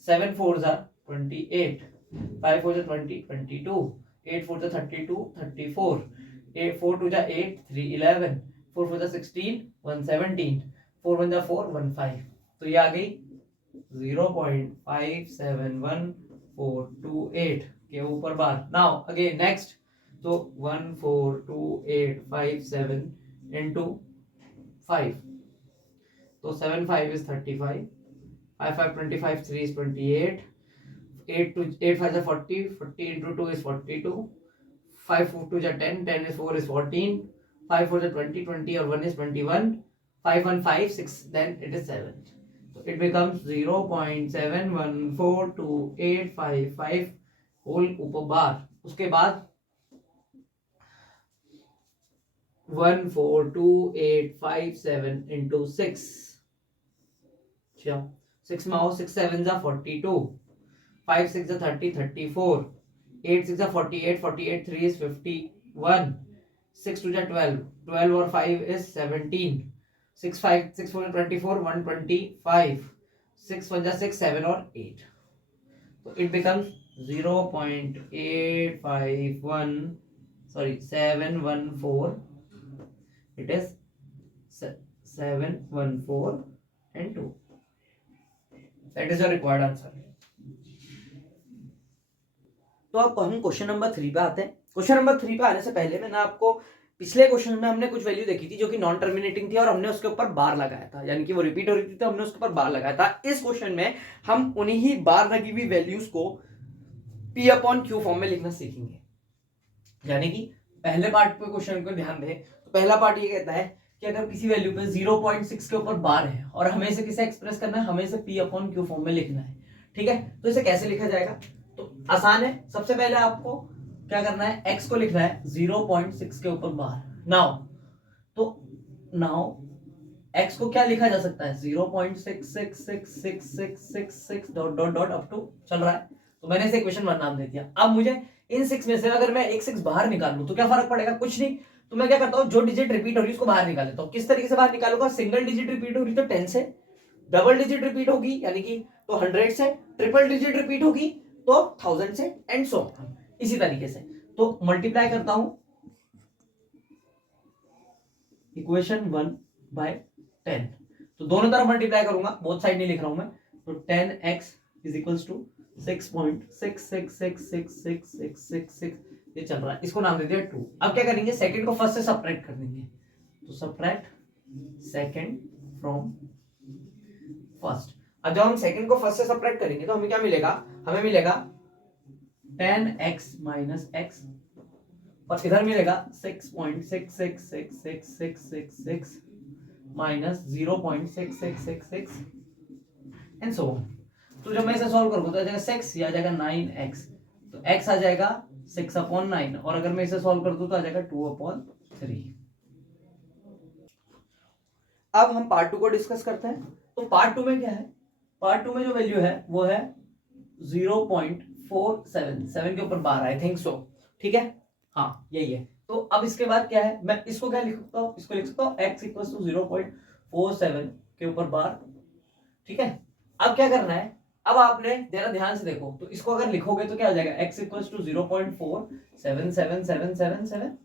7 4s are 28, 5 4s are 20, 22, 8 4s are 32, 34, 8 4 2s are 8, 3 11, 4 4s are 16, 1 17, 4 1s are 4, 1 5। तो ये आ गई 0.571428 के ऊपर बार। नाउ अगेन नेक्स्ट, तो 142,857 into 5, तो 7 5 is 35, 5 5 25, 3 is 28, 8 5 is 40, 40 into 2 is 42, 5 4 2 is 10, 10 is 4 is 14, 5 4 is 20, 20 or 1 is 21, 5 1 5 6, then it is 7. So it becomes 0.714285 whole ऊपर बार। उसके बाद 142,857 into 6, 6 में आओ, 6 7s are 42, 5 6 are 30, 34, 8 6 are 48, 48 3 is 51, 6 2 are 12, 12 or 5 is 17, 6 5 6 4 24, 125, 6 1 6 7 or 8. So it becomes 0.714. It is 714 and 2. That is your required answer. तो अब हम question number 3 पे आते हैं। क्वेश्चन नंबर 3 पे आने से पहले मैंने आपको पिछले क्वेश्चन में हमने कुछ वैल्यू देखी थी जो कि नॉन टर्मिनेटिंग थी और हमने उसके ऊपर बार लगाया था, यानी कि वो रिपीट हो रही थी तो हमने उसके ऊपर बार लगाया था। इस क्वेश्चन में हम उन्हीं ही बार लगी हुई वैल्यूज को P/Q फॉर्म में लिखना सीखेंगे। यानी कि पहले पार्ट पे क्वेश्चन को ध्यान दें तो पहला पार्ट ये कहता है कि अगर किसी वैल्यू पे 0.6 के ऊपर बार है और हमें इसे किसे एक्सप्रेस करना है, हमें इसे P/Q फॉर्म में लिखना है। ठीक है, तो इसे कैसे लिखा जाएगा? तो आसान है। सबसे पहले आपको क्या करना है, x को लिखना है 0.6 के ऊपर बाहर। नाउ तो नाउ x को क्या लिखा जा सकता है, 0.6666666 dot dot dot up to चल रहा है। तो मैंने इसे इक्वेशन 1 नाम दे दिया। अब मुझे इन 6 में से अगर मैं एक 6 बाहर निकाल लूं तो क्या फर्क पड़ेगा, कुछ नहीं। तो मैं क्या करता हूं, जो डिजिट रिपीट हो रही है उसको बाहर निकाल लेता हूं। किस तरीके से बाहर निकालूंगा, सिंगल डिजिट रिपीट हो रही तो 10 से, डबल डिजिट रिपीट होगी यानी कि तो 100 से, ट्रिपल डिजिट रिपीट होगी तो 1000 से, एंड सो इसी तरीके से। तो मल्टीप्लाई करता हूं इक्वेशन 1 बाय 10, तो दोनों तरफ मल्टीप्लाई करूंगा, बोथ साइड नहीं लिख रहा हूं मैं। तो 10x इज इक्वल्स टू 6.6666666 ये चल रहा है, इसको नाम दे दिया 2। अब क्या करेंगे, सेकंड को फर्स्ट से सब्ट्रैक्ट कर देंगे। तो सब्ट्रैक्ट सेकंड फ्रॉम फर्स्ट। अब जब हम सेकंड को फर्स्ट से सब्ट्रैक्ट करेंगे तो हमें क्या मिलेगा, हमें मिलेगा 10x माइनस x, और इधर मिलेगा 6.6666666 माइनस 0.6666 एंड सो ऑन। तो जब मैं इसे सॉल्व करूंगा तो आ जाएगा 6, या आ जाएगा 9x, तो x आ जाएगा 6/9, और अगर मैं इसे सॉल्व कर दूं तो आ जाएगा 2/3। अब हम पार्ट 2 को डिस्कस करते हैं। तो पार्ट 2 में क्या है, पार्ट 2 में जो वैल्यू है वो है 0.477 के ऊपर 12, आई थिंक सो, ठीक है, हाँ यही है। तो अब इसके बाद क्या है, मैं इसको क्या लिख सकता हूँ, इसको लिख सकता हूँ x इक्वल टू 0.47 के ऊपर 12, ठीक है। अब क्या करना है, अब आपने जरा ध्यान से देखो, तो इसको अगर लिखोगे तो क्या हो जाएगा, x equal to 0.477777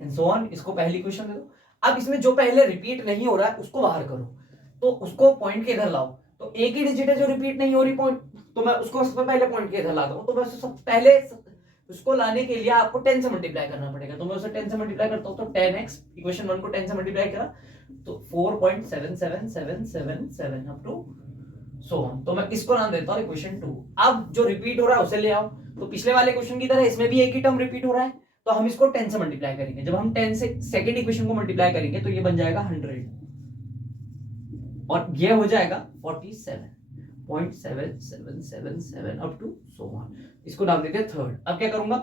and so on. इसको पहली क्वेश्चन दे दो। अब इसमें जो पहले रिपीट नहीं हो रहा है उसको बाहर करो, तो उसको पॉइंट के इधर लाओ। तो एक ही डिजिट है जो रिपीट नहीं हो रही पॉइंट, तो मैं उसको सबसे पहले पॉइंट के इधर लाता हूं। तो मैं सब पहले उसको लाने के लिए आपको 10 से मल्टीप्लाई करना पड़ेगा। तो मैं उसे 10 से मल्टीप्लाई करता हूं, तो 10x इक्वेशन 1 को 10 से मल्टीप्लाई करा तो 4.77777 अप टू सो ऑन। तो मैं इसको नाम देता हूं इक्वेशन 2। अब जो रिपीट हो रहा है उसे ले आओ। तो पिछले वाले क्वेश्चन की तरह इसमें भी एक ही टर्म रिपीट हो रहा है, तो हम इसको 10 से मल्टीप्लाई करेंगे। जब हम 10 से सेकंड इक्वेशन को मल्टीप्लाई करेंगे तो ये बन जाएगा 100, और ये हो जाएगा 47.7777 अप टू सो ऑन। इसको नाम देते हैं थर्ड। अब क्या करूंगा,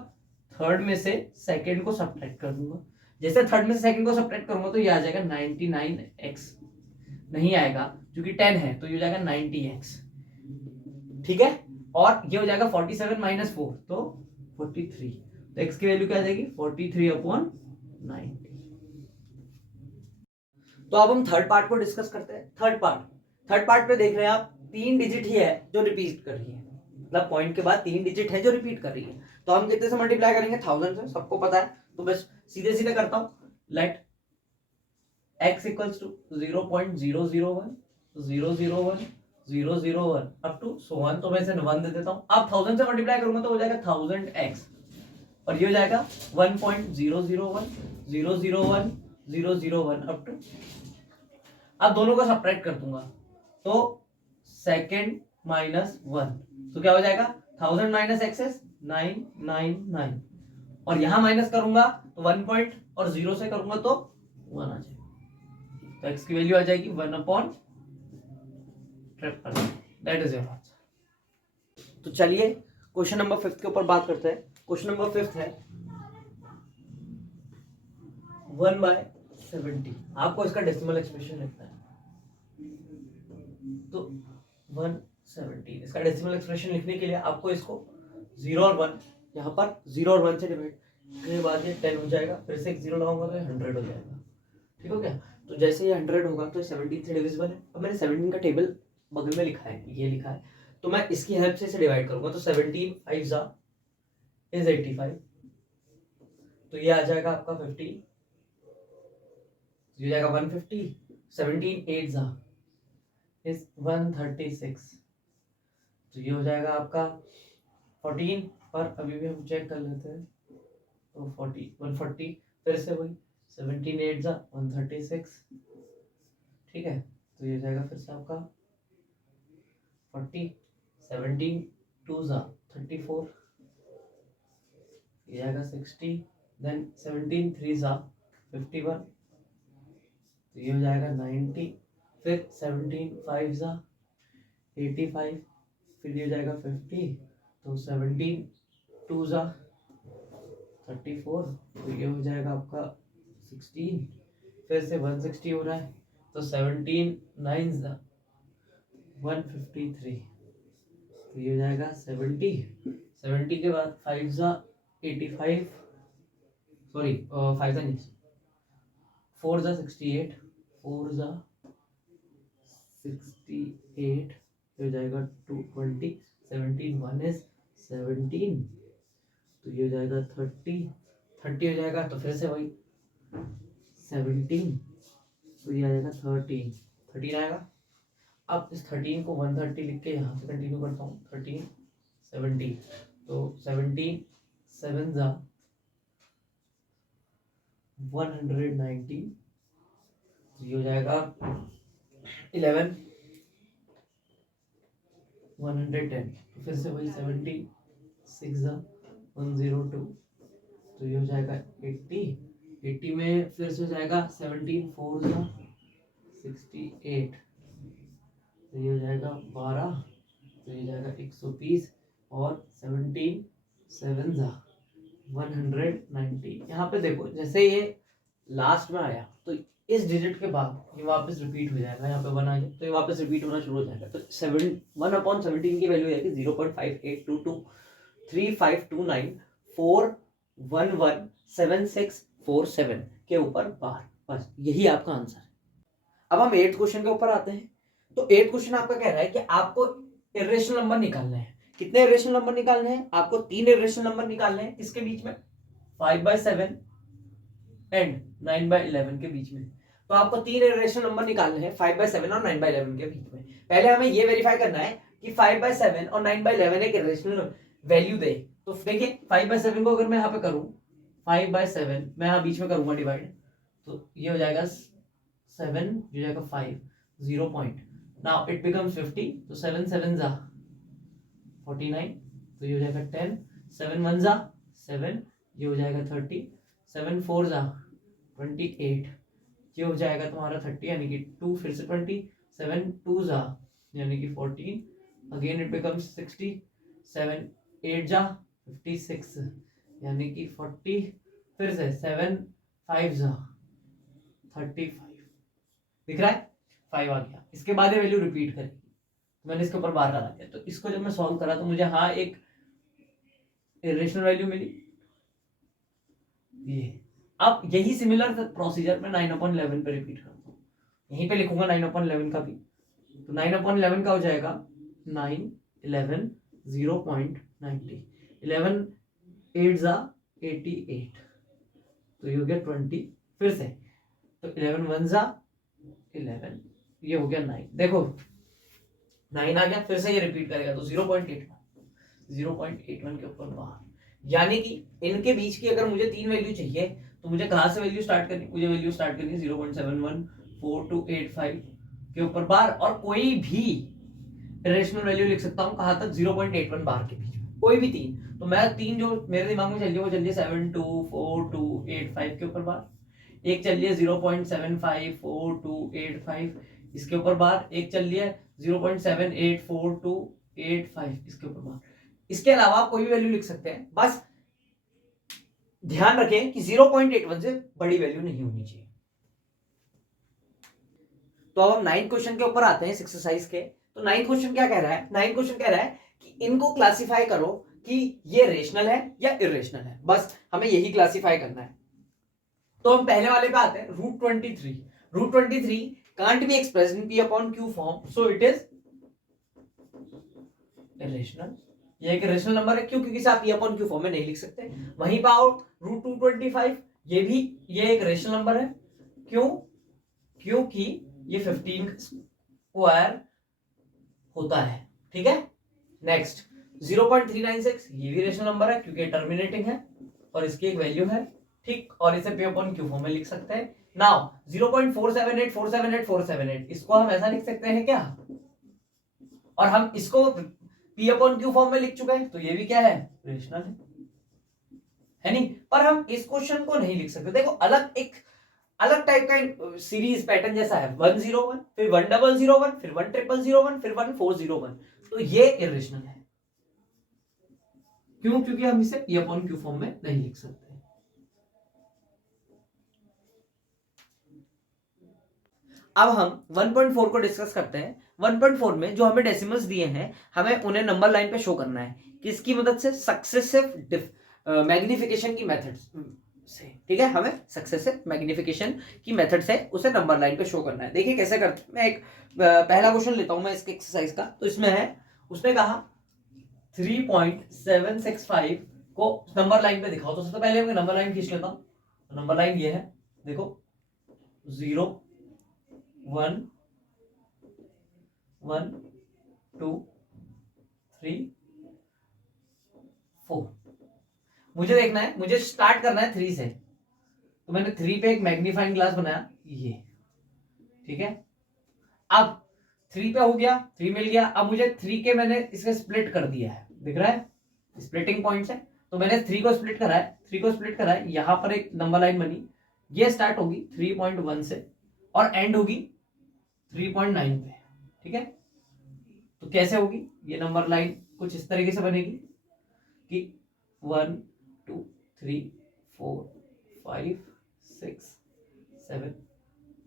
थर्ड में से सेकंड को सब्ट्रैक्ट कर दूंगा। जैसे थर्ड में से सेकंड को सब्ट्रैक्ट करूंगा तो ये आ जाएगा 99x, नहीं आएगा क्योंकि 10 है, तो ये हो जाएगा 90x, ठीक है। और ये हो जाएगा 47 माइनस 4 तो 43, तो x की वैल्यू क्या आ जाएगी 43/90। तो अब हम थर्ड पार्ट को डिस्कस करते हैं। थर्ड पार्ट पे देख रहे हैं आप, 3 डिजिट ही है जो रिपीट कर रही है, मतलब पॉइंट के बाद 3 डिजिट है जो रिपीट कर रही है। तो हम कितने से मल्टीप्लाई करेंगे, 1000 से, सबको पता है। तो बस सीधे सीधे करता हूं, let x equals to 0.001 up to so on. तो मैं इसे 1 दे देता हूं। अब 1000 से मल्टीप्लाई करूंगा तो हो जाएगा 1000x, और ये हो जाएगा 1.001001001 अप टू। अब दोनों को सब्ट्रैक्ट कर दूंगा, तो सेकंड माइनस 1, तो क्या हो जाएगा 1000 माइनस एक्सेस 999, और यहां माइनस करूंगा तो 1 पॉइंट, और 0 से करूंगा तो 1 आ जाएगा। तो x की वैल्यू आ जाएगी 1/3, दैट इज योर आंसर। तो चलिए क्वेश्चन नंबर 5 के ऊपर बात करते हैं। क्वेश्चन नंबर 5 है 1/70। आपको इसका डेसिमल एक्सप्रेशन लिखना है। तो 170 इसका डेसिमल एक्सप्रेशन लिखने के लिए आपको इसको 0 और 1, यहाँ पर 0 और 1 से डिवाइड के बाद ये 10 हो जाएगा, फिर से एक 0 लगाऊंगा तो ये 100 हो जाएगा, ठीक हो गया। तो जैसे ये 100 होगा तो 17 से डिविजिबल है। अब मैंने 17 का टेबल बगल में लिखा है, ये लिखा है, तो मैं इसकी हेल्प से इसे डिवाइड करूंगा। तो 17 5 इज 85, तो ये आ जाएगा आपका 50, ये जाएगा 150, 17 8 इज 136, तो ये हो जाएगा आपका 14, पर अभी भी हम चेक कर लेते हैं। तो 140, फिर से वही 17 8 136, ठीक है। तो ये जाएगा फिर से आपका 40, 17 2 34, ये जाएगा 60, देन 17 3 51, तो ये हो जाएगा 90, फिर 17 5 85, फिर ये हो जाएगा 50, तो 17 2 34, तो ये हो जाएगा आपका 16, फिर से 160 हो रहा है, तो 17 9 153, तो ये हो जाएगा 70 के बाद 5 85, सॉरी 5 नहीं, 4 68, 4 68, हो जाएगा 220, 17 1 is 17, तो ये हो जाएगा 30 हो जाएगा, तो फिर से वही 17, तो ये आ जाएगा 13 आएगा। अब इस 13 को 130 लिख के यहाँ से कंटिन्यू करता हूँ, 13 17, तो 17 7 190, तो ये हो जाएगा 11 110, तो फिर से वही 17 6 102, तो ये हो जाएगा 80 में फिर से हो जाएगा 17 4 68, तो ये हो जाएगा 12, तो ये जाएगा 120, और 17 7 190। यहाँ पे देखो जैसे ये लास्ट में आया तो इस डिजिट के बाद ये वापस रिपीट हो जाएगा, यहाँ पे 1 आ गया तो ये वापस रिपीट होना शुरू हो जाएगा, तो 1/17 की वैल्यू आएगी 0.582235211747 के ऊपर बार। बस यही आपका आंसर है। अब हम 8th क्वेश्चन के ऊपर आते हैं। तो 8th क्वेश्चन आपका कह रहा है कि आपको इरेशनल नंबर निकालने हैं। कितने इरेशनल नंबर निकालने हैं? आपको 3 इरेशनल नंबर निकालने हैं। किसके बीच में? 5/7 एंड 9/11 के बीच में। तो आपको 3 इरेशनल नंबर निकालने हैं 5/7 और 9/11 के बीच में। पहले हमें ये वेरीफाई करना है कि 5/7 और 9/11 एक इरेशनल वैल्यू दे। तो देखिए 5/7 को अगर मैं यहाँ पे करूं 5/7, मैं यहाँ बीच में करूंगा डिवाइड, तो ये हो जाएगा 7, हो जाएगा 5, 0 पॉइंट, नाउ इट बिकम्स 50, तो 7 7 49, तो ये हो जाएगा 10, 7 1 7, ये हो जाएगा 30, 7 4 28, ये हो जाएगा तुम्हारा 30 यानी कि 2, फिर से 20, 7 2 यानी कि 14, अगेन इट बिकम्स 60, 7 8 56 यानी कि 40, फिर से 7 5 35, दिख रहा है 5 आ गया। इसके बाद ये वैल्यू रिपीट करेगी, तो मैंने इसके ऊपर बार लगा दिया। तो इसको जब मैं सॉल्व करा तो मुझे हाँ एक इरेशनल वैल्यू मिली ये। अब यही सिमिलर प्रोसीजर मैं 9/11 पे रिपीट करता हूँ, यहीं पे लिखूंगा 9/11 का भी। तो 9/11 का हो जाएगा 9 11 0.90, 11 8 88, तो ये हो गया 20, फिर से तो 11 1 11, ये हो गया 9, देखो 9 आ गया, फिर से ये रिपीट करेगा तो 0.81 के ऊपर बाहर। यानी कि इनके बीच की अगर मुझे 3 वैल्यू चाहिए तो मुझे कहां से वैल्यू स्टार्ट करनी? मुझे वैल्यू स्टार्ट करनी है 0.714285 के ऊपर बार, और कोई भी इरेशनल वैल्यू लिख सकता हूं कहां तक? 0.81 बार के बीच में, कोई भी 3। तो मैं 3 जो मेरे दिमाग में चल रही है वो चल रही है 724285 के ऊपर बार, एक चल रही है 0.754285 इसके ऊपर बार, एक चल रही है 0.784285 इसके ऊपर बार। इसके अलावा आप कोई भी वैल्यू लिख सकते हैं, बस ध्यान रखें कि 0.81 से बड़ी वैल्यू नहीं होनी चाहिए। तो अब हम 9th क्वेश्चन के ऊपर आते हैं एक्सरसाइज के। तो 9th क्वेश्चन क्या कह रहा है? 9th क्वेश्चन कह रहा है कि इनको क्लासिफाई करो कि ये रेशनल है या इरेशनल है, बस हमें यही क्लासिफाई करना है। तो हम पहले वाले पे आते हैं, √23 can't be expressed in P upon Q form, so it is irrational। ये एक रेशनल नंबर है, क्यों? क्योंकि इसे आप P upon Q फॉर्म में नहीं लिख सकते। वहीं पे आओ √225, ये एक रेशनल नंबर है, क्यों? क्योंकि ये 15 स्क्वायर होता है, ठीक है। नेक्स्ट 0.396, ये भी रेशनल नंबर है क्योंकि टर्मिनेटिंग है और इसकी एक वैल्यू है, ठीक, और इसे P upon Q फॉर्म में लिख सकते हैं। नाउ 0.478478 इसको हम ऐसा लिख सकते हैं क्या? और हम इसको P upon Q फॉर्म में लिख चुके हैं, तो ये भी क्या है? रेशनल है नहीं। पर हम इस क्वेश्चन को नहीं लिख सकते। देखो अलग टाइप का सीरीज पैटर्न जैसा है, 101 फिर 1001 फिर 1001 फिर 1401, तो ये इरेशनल है। क्यों? क्योंकि हम इसे P upon Q फॉर्म में नहीं लिख सकते। अब हम 1.4 को डिस्कस करते हैं। 1.4 में जो हमें डेसिमल्स दिए हैं हमें उन्हें नंबर लाइन पे शो करना है, किसकी मदद से? सक्सेसिव मैग्निफिकेशन की मेथड से। ठीक है, हमें सक्सेसिव मैग्निफिकेशन की मेथड से उसे नंबर लाइन पे शो करना है। देखिए कैसे करते हैं। मैं एक पहला क्वेश्चन लेता हूं मैं इसके एक्सरसाइज का। तो इसमें है, उसने कहा 3.765 को नंबर लाइन पे दिखाओ। तो सबसे पहले मैं नंबर लाइन खींच लेता हूं। नंबर लाइन ये है, देखो 0 1 1 2 3 4। मुझे देखना है, मुझे स्टार्ट करना है 3 से। तो मैंने 3 पे एक मैग्नीफाइंग ग्लास बनाया, ये। ठीक है, अब 3 पे हो गया, 3 मिल गया। अब मुझे 3 के मैंने इसे स्प्लिट कर दिया है, दिख रहा है स्प्लिटिंग पॉइंट है। तो मैंने 3 को स्प्लिट करा है, 3 को स्प्लिट करा है, यहां पर एक नंबर लाइन बनी। ये स्टार्ट होगी 3.1 से और एंड होगी 3.9 पे। ठीक है, तो कैसे होगी ये नंबर लाइन? कुछ इस तरीके से बनेगी कि 1 2 3 4 5 6 7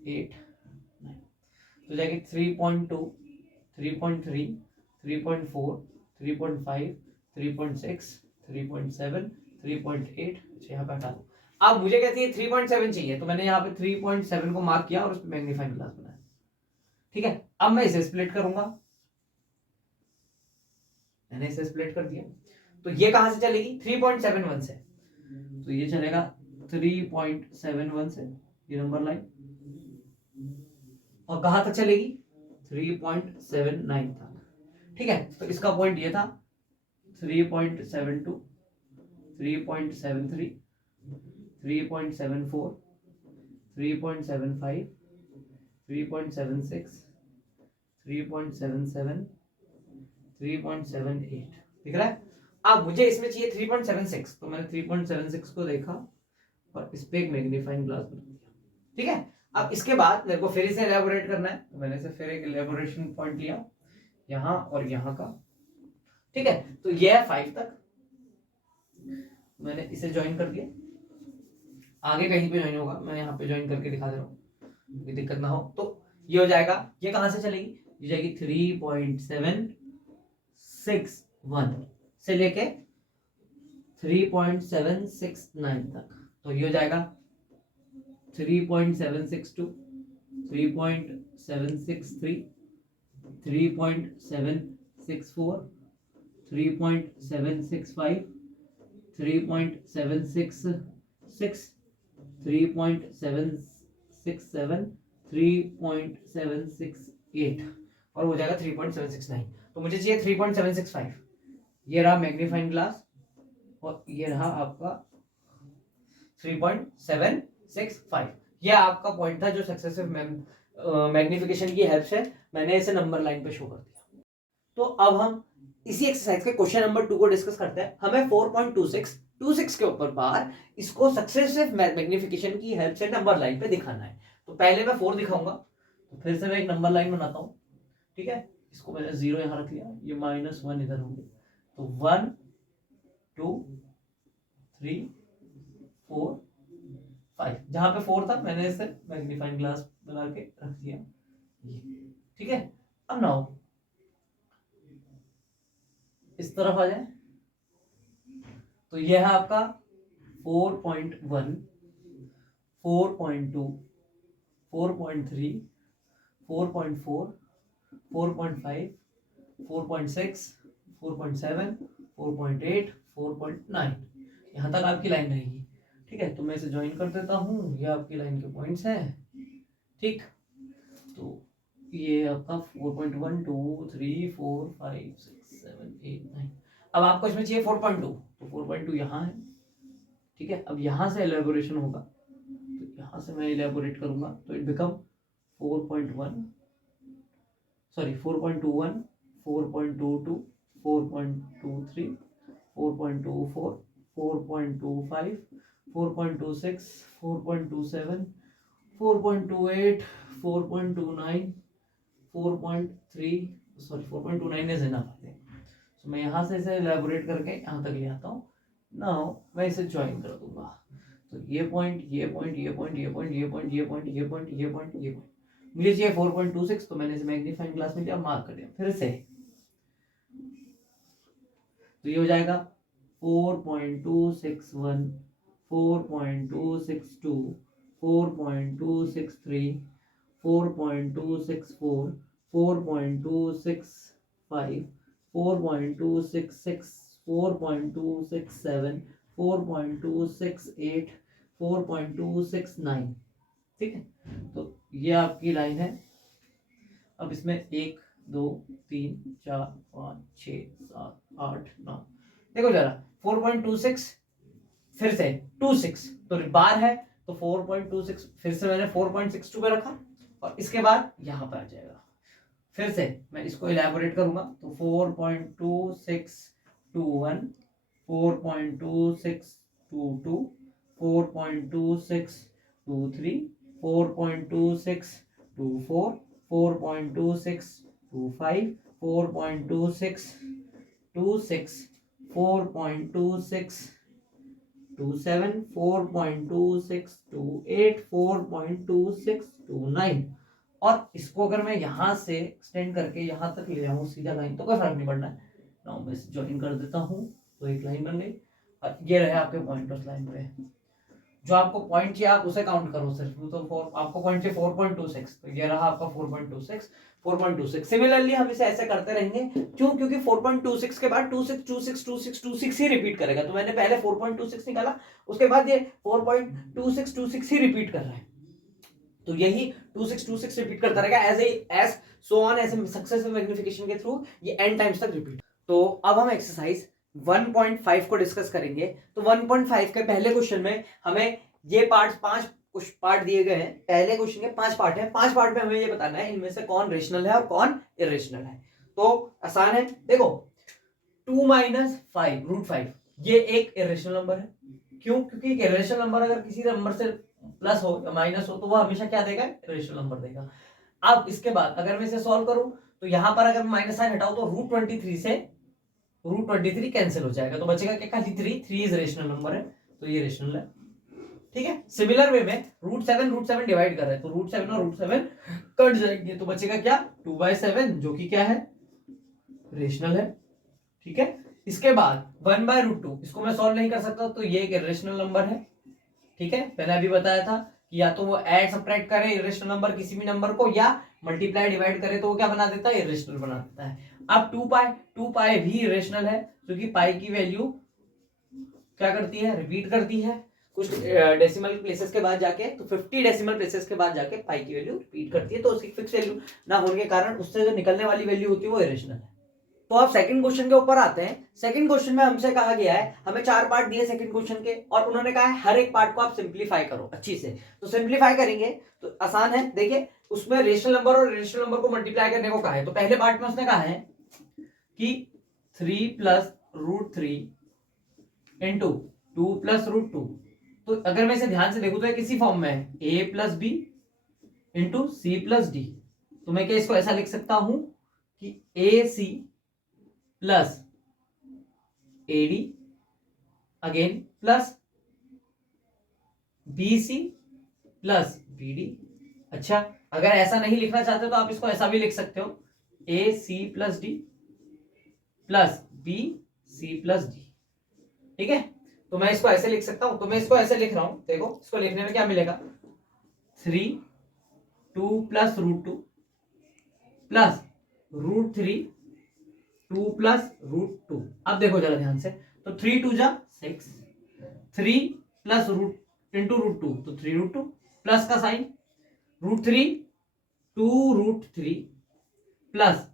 8 9। तो जाएगी 3.2 3.3 3.4 3.5 3.6 3.7 3.8। यहाँ पे हटा दो। अब मुझे कहती है 3.7 चाहिए, तो मैंने यहाँ पे 3.7 को मार्क किया और उस पर मैग्नीफाइंग ग्लास बनाया। ठीक है, अब मैं इसे स्प्लिट करूंगा। मैंने इसे स्प्लिट कर दिया, तो ये कहां से चलेगी? 3.71 से। तो ये चलेगा 3.71 से, ये नंबर लाइन। और कहां तक चलेगी? 3.79 तक। ठीक है, तो इसका पॉइंट ये था 3.72 3.73 3.74 3.75 3.76 3.77 3.78। दिख रहा है? अब मुझे इसमें चाहिए 3.76, तो मैंने 3.76 को देखा और इस पे एक मैग्नीफाइंग ग्लास बना दिया। ठीक है, अब इसके बाद मेरे को फिर इसे एलैबोरेट करना है, तो मैंने इसे फिर एक एलैबोरेशन पॉइंट लिया यहां और यहां का। ठीक है, तो ये है 5 तक, मैंने इसे ज्वाइन कर दिया। आगे कहीं पे ज्वाइन होगा, मैं यहाँ पे ज्वाइन करके दिखा दे रहा हूँ, कोई दिक्कत ना हो। तो ये हो जाएगा, ये कहां से चलेगी? ये जाएगी 3.761 से लेके 3.769 तक। तो ये हो जाएगा 3.762 3.763 3.764 3.765 3.766 3.767 3.768 और हो जाएगा 3.769। तो मुझे चाहिए 3.765। ये रहा मैग्नीफाइंग ग्लास और ये रहा आपका 3.765। ये आपका पॉइंट था जो सक्सेसिव मैग्निफिकेशन की हेल्प से मैंने इसे नंबर लाइन पे शो कर दिया। तो अब हम इसी एक्सरसाइज के क्वेश्चन नंबर 2 को डिस्कस करते हैं। हमें 4.26 के ऊपर बार इसको सक्सेसिव मैग्निफिकेशन की हेल्प से नंबर लाइन पे दिखाना है। तो पहले मैं 4 दिखाऊंगा, तो फिर से मैं एक नंबर लाइन बनाता हूं। ठीक है, इसको मैंने 0 यहां रख लिया, ये -1 इधर होंगे। तो 1 2 3 4 5, जहां पे 4 था मैंने इसे मैग्नीफाइंग ग्लास बना के रख दिया। ठीक है, अब नाउ इस तरफ आ जाए, तो यह है आपका 4.1 4.2 4.3 4.4 4.5 4.6 4.7 4.8 4.9, यहां तक आपकी लाइन रहेगी। ठीक है, तो मैं इसे ज्वाइन कर देता हूं, ये आपकी लाइन के पॉइंट्स हैं। ठीक, तो ये आपका 4.1 2 3 4 5 6 7 8 9। अब आपको इसमें चाहिए 4.2, तो 4.2 यहाँ है। ठीक है, अब यहाँ से एलेबोरेशन होगा, तो यहाँ से मैं एलेबोरेट करूंगा, तो it become 4.1 sorry 4.21 4.22 4.23 4.24 4.25 4.26 4.27 4.28 4.29 4.3 sorry 4.29 is enough. तो मैं यहाँ से इसे एलैबोरेट करके यहाँ तक ले आता हूँ। नाउ मैं इसे ज्वाइन कर दूंगा, तो ये पॉइंट ये पॉइंट ये पॉइंट ये पॉइंट ये पॉइंट ये पॉइंट ये पॉइंट ये पॉइंट ये पॉइंट इंग्लिश ये 4.26, तो मैंने इसे मैग्नीफाइंग ग्लास में लिया, मार्क कर दिया। फिर से तो ये हो जाएगा 4.261, 4.262, 4.263, 4.264, 4.265, 4.266, 4.267, 4.268, 4.269। ठीक है, तो ये आपकी लाइन है। अब इसमें 1 2 3 4 5 6 7 8 9, देखो जरा 4.26, फिर से 26, तो बार है तो 4.26, फिर से मैंने 4.62 पे रखा और इसके बाद यहां पर आ जाएगा। फिर से मैं इसको इलैबोरेट करूंगा तो 4.2621, 4.2622, 4.2623, 4.2624, 4.2625, 4.2626, 4.2627, 4.2628, 4.2629। और इसको अगर मैं यहां से एक्सटेंड करके यहां तक ले जाऊं सीधा लाइन, तो कोई फर्क नहीं पड़ना है। नाउ मैं इसे ज्वाइन कर देता हूं, तो एक लाइन बन गई और ये रहे आपके पॉइंट उस लाइन पे। जो आपको पॉइंट चाहिए आप उसे काउंट करो सिर्फ, तो आपको पॉइंट चाहिए 4.26, तो ये रहा आपका 4.26, 4.26। सिमिलरली हम इसे ऐसे करते रहेंगे, क्यों? क्योंकि 4.26 के बाद 26 26 26 26 ही रिपीट करेगा। तो मैंने पहले 4.26 निकाला, उसके बाद ये 4.26 26 ही रिपीट कर रहा है, तो यही 2626 रिपीट करता रहेगा एज सो ऑन, ऐसे सक्सेसिव मैग्निफिकेशन के थ्रू ये n टाइम्स तक रिपीट। तो अब हम एक्सरसाइज 1.5 को डिस्कस करेंगे। तो 1.5 के पहले क्वेश्चन में हमें ये पांच कुछ पार्ट दिए गए हैं। पहले क्वेश्चन के 5 पार्ट हैं, 5 पार्ट में हमें ये बताना है इनमें से कौन रेशनल है और कौन इरेशनल है। तो आसान है, देखो 2 माइनस 5 रूट 5 ये एक इरेशनल नंबर है। क्यों? क्योंकि एक इरेशनल नंबर अगर किसी नंबर से प्लस हो या माइनस हो तो वो हमेशा क्या देगा? इरेशनल नंबर देगा। अब इसके बाद अगर मैं इसे सॉल्व करूं तो यहां पर अगर माइनस साइन हटाऊं तो रूट 23 से रूट 23 कैंसिल हो जाएगा, तो बचेगा क्या? खाली 3 इज रेशनल नंबर है, तो ये रेशनल है। ठीक है, सिमिलर वे में रूट 7 डिवाइड कर रहे हैं, तो रूट 7 और रूट 7 कट जाएंगे, तो बचेगा क्या? 2/7 जो कि क्या है? रेशनल है। ठीक है, इसके बाद 1/√2 इसको मैं सॉल्व नहीं कर सकता, तो ये एक इरेशनल नंबर है। ठीक है, मैंने अभी बताया था कि या तो वो ऐड सब्ट्रैक्ट करे इरेशनल नंबर किसी भी नंबर को, या मल्टीप्लाई डिवाइड करे तो वो क्या बना देता है? इरेशनल बना देता है। अब 2 पाई भी इरेशनल है, क्योंकि पाई की वैल्यू क्या करती है? रिपीट करती है कुछ डेसिमल प्लेसेस के बाद जाके, तो 50 डेसिमल प्लेसेस के बाद जाके पाई की वैल्यू रिपीट करती है, तो उसकी फिक्स वैल्यू ना होने के कारण उससे जो निकलने वाली वैल्यू होती है वो इरेशनल है। तो आप सेकंड क्वेश्चन के ऊपर आते हैं। सेकंड क्वेश्चन में हमसे कहा गया है, हमें 4 पार्ट दिए सेकंड क्वेश्चन के, और उन्होंने कहा है हर एक पार्ट को आप सिंप्लीफाई करो अच्छी से। तो सिंप्लीफाई करेंगे तो आसान है, देखिए उसमें रेशनल नंबर और इरेशनल नंबर को मल्टीप्लाई करने को कहा है। तो पहले पार्ट में उसने कहा है कि 3 + √3 इंटू 2 + √2। तो अगर मैं इसे ध्यान से देखूं तो किसी फॉर्म में है a + b into c + d। तो मैं क्या इसको ऐसा लिख सकता हूं कि ac plus AD again plus BC plus BD। अच्छा, अगर ऐसा नहीं लिखना चाहते तो आप इसको ऐसा भी लिख सकते हो, AC + D plus BC + D। ठीक है, तो मैं इसको ऐसे लिख सकता हूं, तो मैं इसको ऐसे लिख रहा हूं, देखो इसको लिखने में क्या मिलेगा? 3 2 + √2 प्लस √3 2 + √2। अब देखो जरा ध्यान से, तो 3 2 जा 6, 3 प्लस रूट इंटू √2 तो 3√2 प्लस का sign √3 2√3 plus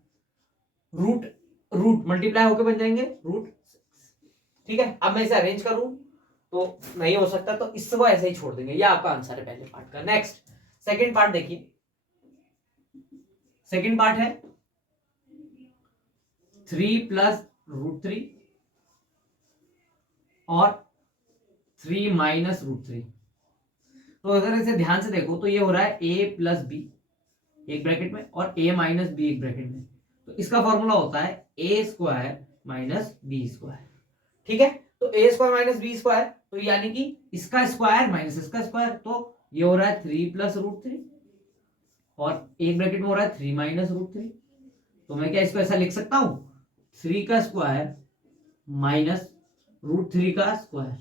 root root multiply होकर बन जाएंगे √6। ठीक है, अब मैं इसे अरेंज करूं तो नहीं हो सकता, तो इसको ऐसे ही छोड़ देंगे। ये आपका आंसर है पहले पार्ट का। नेक्स्ट सेकंड पार्ट देखिए, सेकंड पार्ट है 3 + √3 और 3 - √3। तो अगर इसे ध्यान से देखो तो ये हो रहा है a + b एक ब्रैकेट में और a - b एक ब्रैकेट में। तो इसका फॉर्मूला होता है a² - b²। ठीक है, तो a² - b², तो यानी कि इसका स्क्वायर माइनस इसका स्क्वायर, तो ये हो रहा है 3 + √3 और एक ब्रैकेट में हो रहा है 3 माइनस रूट 3। तो मैं क्या इसको ऐसा लिख सकता हूं, 3 का स्क्वायर माइनस रूट 3 का स्क्वायर।